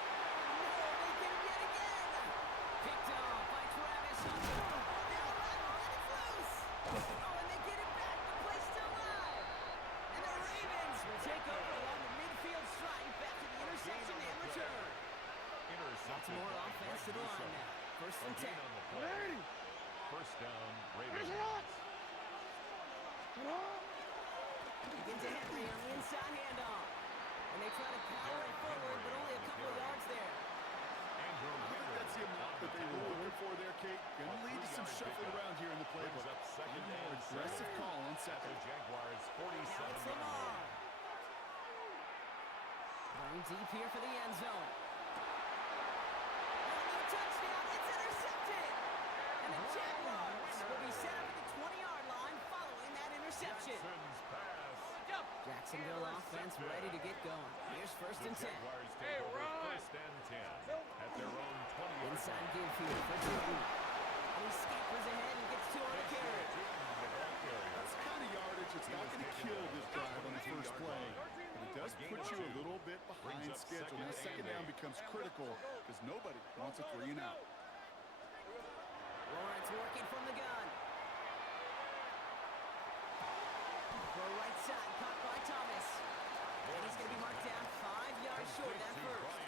they get him yet again. Picked off by Travis Hunter. Oh, now Rattle, and it's loose. Oh, and they get it back. The play's still live. And the Ravens will take over along the midfield stripe after the interception and return. Baltimore offense to the line now. 1st and 10. First down, Ravens. Into Henry on the inside handoff. And they try to power it forward, but only a couple of yards there. I think that's the amount that they were looking for there, Kate. Going to lead to some shuffling around here in the playbook. Second More aggressive call on second. Jaguars 47. Now it's Lamar. Going deep here for the end zone. And a touchdown. It's intercepted. And the Jaguars will be set up at the 20-yard line following that interception. Jacksonville offense ready to get going. Here's 1st and 10. Hey, Ron! 1st and 10 at their own 20-yard Inside give here for Newton. And he scampers ahead and gets 2 on the carry. That's the kind of yardage that's not going to kill this drive on the first play. But it does put you a little bit behind schedule. Now, second down becomes critical because nobody wants a 3 and out. Lawrence working from the gun. For right side, caught by Thomas. And he's going to be marked down 5 yards short of that first.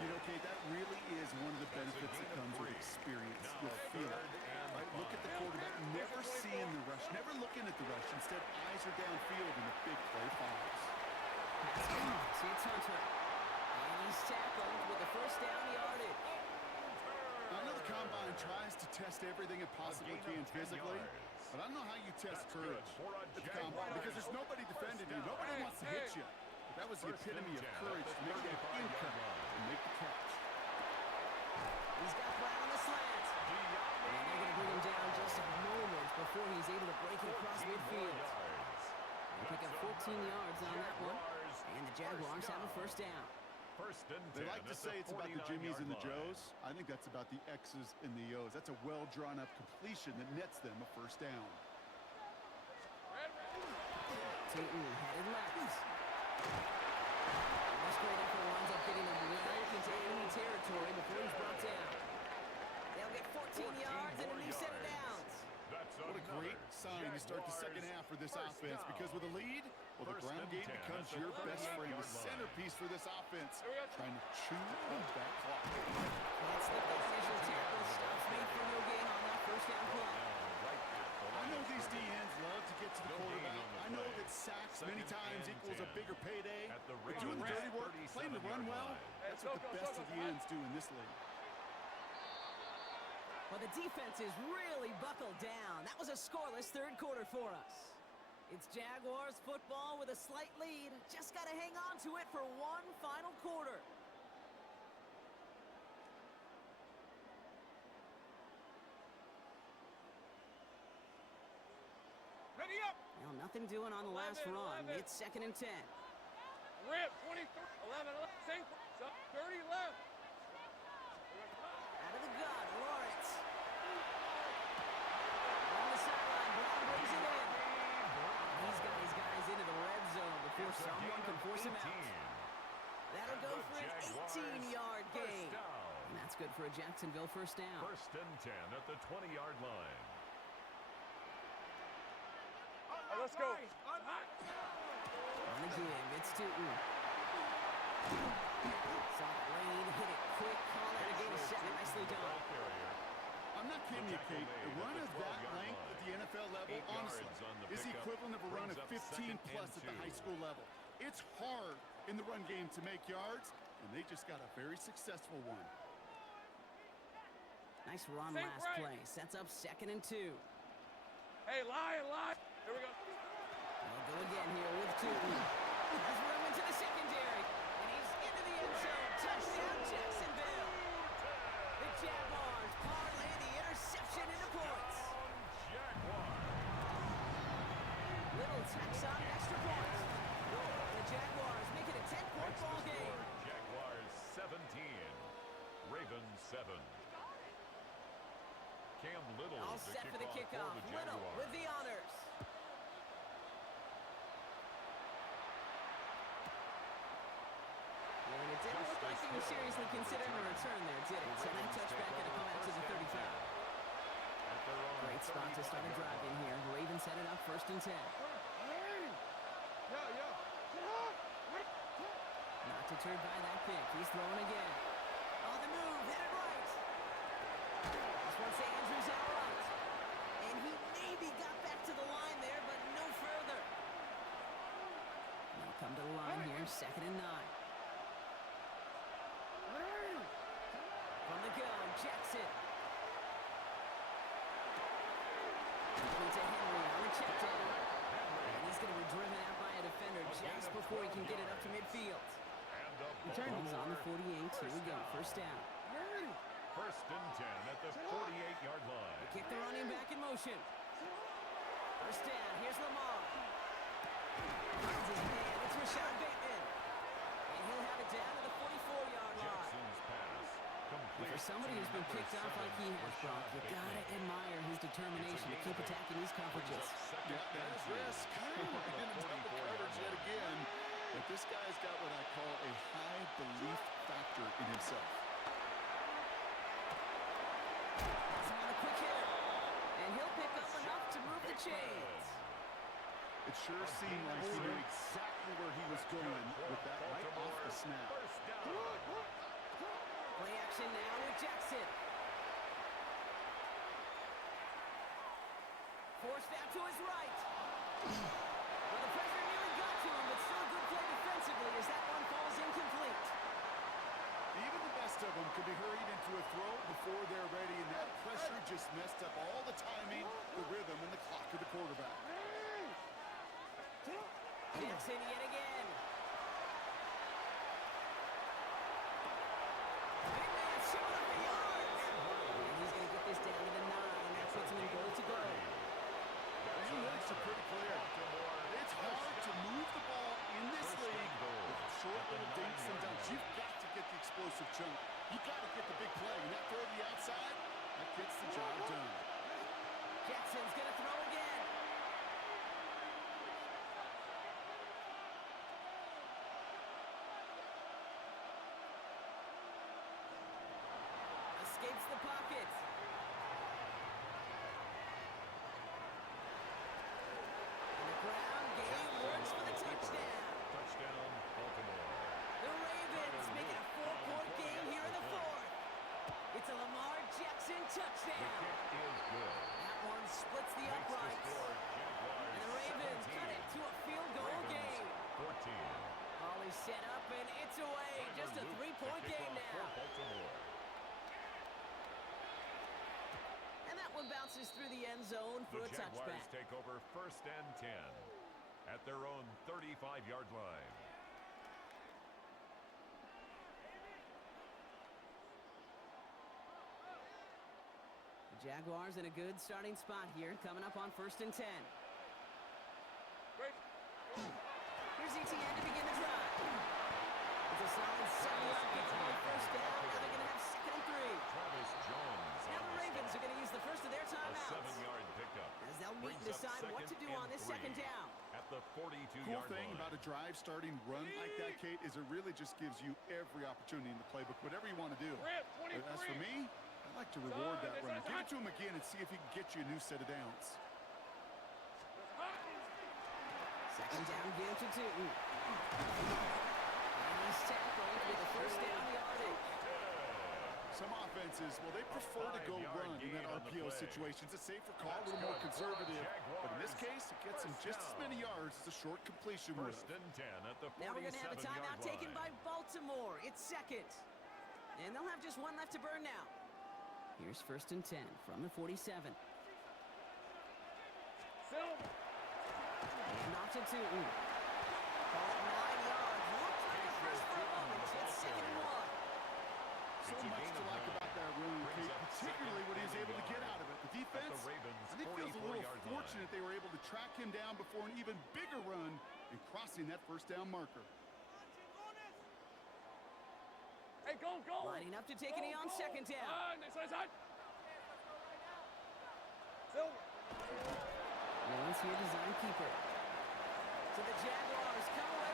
You know, Kate, that really is one of the benefits that comes with experience, with feeling. Right? Look at the quarterback, never seeing the rush, never looking at the rush. Instead, eyes are downfield and the big play follows. See, it's Hunter. And he's tackled with the first down yardage. I know the combine tries to test everything it possibly can physically, but I don't know how you test courage at the combine because there's nobody defending you. Nobody wants to hit you. But that was the epitome of courage to make that in-cut and make the catch. He's got Brown on the slant. And they're going to bring him down just a moment before he's able to break it across midfield. They pick up 14 yards on that one. And the Jaguars have a first down. They like to say it's about the Jimmies and the Joes. I think that's about the X's and the O's. That's a well-drawn-up completion that nets them a first down. Tatum headed left. This great effort winds up getting him well into enemy territory before he's brought down. They'll get 14 yards and a new set of downs. What a great sign to start the second half for this offense, because with a lead, well, the ground game becomes your best friend, the centerpiece for this offense, trying to chew up that clock. That's the initial tackle. Stops made for no gain on that first down play. I know these DNs love to get to the quarterback. I know that sacks many times equals a bigger payday, but doing the dirty work, playing the run well, that's what the best of the ends do in this league. Well, the defense is really buckled down. That was a scoreless third quarter for us. It's Jaguars football with a slight lead. Just got to hang on to it for one final quarter. Ready up. Well, nothing doing on the last run. It's 2nd and 10. Rip, 23, 11, 11, 30 left. Out of the gun, Lawrence. force him 18. out. That'll go for an 18-yard gain. And that's good for a Jacksonville first down. First and 10 at the 20-yard line. Let's go. On the give, it's Tootin. Saw the lane, hit it quick, call out a gain of 7. Nicely done. I'm not kidding you, Kate. A run of that length at the NFL level, honestly, is the equivalent of a run of 15-plus at the high school level. It's hard in the run game to make yards, and they just got a very successful one. Nice run Think last right. play. Sets up 2nd and 2. Hey, lie. Here we go. They'll go again here with Tootin. Has room into the secondary. And he's into the end zone. Touchdown, Jacksonville. The Jaguars parlay the interception into points. Little tax on extra points. The Jaguars make it a 10-point ball game. Jaguars 17. Ravens 7. Cam Little All to set for the kick kickoff. off for the Little Jaguars. with the honors. And it didn't look like he was seriously considering a return there, did it? So that touchback going to come out to the 35. Great spot to start a drive in here. The Ravens headed up 1st and 10. Not deterred by that pick. He's throwing again. On the move, headed right. This one to Andrews out right. And he maybe got back to the line there, but no further. Now come to the line here, 2nd and 9. From the gun, Jackson. Going to Henry on the check down. And he's going to be driven out by a defender just before he can get it up to midfield. Ball's on the 48. Here we go, first down. First and 10 at the 48-yard line. They kick the running back in motion. First down, here's Lamar. Finds his man, it's Rashad Bateman. And he'll have it down to the 44-yard line. Jackson's pass. And for somebody who's been picked off like he has, Brock, you gotta admire his determination to keep attacking these coverages. Yeah, that's risk. In double coverage yet again. But this guy's got what I call a high belief factor in himself. That's him on a quick hitter. And he'll pick up enough to move the chains. It sure seemed like he knew exactly where he was going with that right off the snap. Play action now with Jackson. Forced out to his right. Well, the pressure nearly got to him, but still good play defensively as that one falls incomplete. Even the best of them could be hurried into a throw before they're ready, and that pressure just messed up all the timing, the rhythm, and the clock of the quarterback. Jackson yet again. Big man showing up the yards. And he's going to get this down to the 9. That puts him in goal to go. The lyrics are pretty clear. It's hard to move the ball in this league with short little dinks and dunks. You've got to get the explosive chunk. You've got to get the big play. And that throw to the outside, that gets the job done. Jackson's going to throw again. Escapes the pocket. And the ground game works for the touchdown. Touchdown, Baltimore. The Ravens make it a 4-point game here in the 4th. It's a Lamar Jackson The touchdown. kick is good. That one splits the Makes the uprights. score Jaguars And the Ravens 17. cut it to a field goal Ravens game. 14. Ball is set up and it's away. Just a 3-point game now. Baltimore. And that one bounces through the end zone for The a Jaguars touchback. take over first and 10 at their own 35-yard line. The Jaguars in a good starting spot here, coming up on first and 10. Great. Here's ETN to begin the drive. It's a solid 7-yard kick for the first down. Now they're going to have 2nd and 3. Travis Jones. Now on the the Ravens stop. are going to use the first of their A timeouts. 7-yard pickup. As they'll meet and Brings up decide what to do on this 2nd 2nd and 3 down. at the Cool 42-yard thing line. about a drive starting run like that, Kate, is it really just gives you every opportunity in the playbook, whatever you want to do. As for me, I like to reward that run. Give it to him again and see if he can get you a new set of downs. Second down, give to Tootin. And he's tackled with a first down yardage. Some offenses, well, they prefer to go run in that RPO situation. It's a safer call, a little more conservative. But in this case, it gets him just as many yards as a short completion would First have. and 10 at the 47-yard line. Now we're going to have a timeout taken by Baltimore. It's second. And they'll have just one left to burn now. Here's first and 10 from the 47. And off to Tootin. Ball at 9 yards. Looks like a first for a moment. It's second and 1. So much to like about that run, Kate, particularly what he was able to get out of it. The defense, I think, feels a little fortunate they were able to track him down before an even bigger run and crossing that first down marker. Hey, go! Lining up to take a knee on second down. Willis here to zone keeper. So the Jaguars come away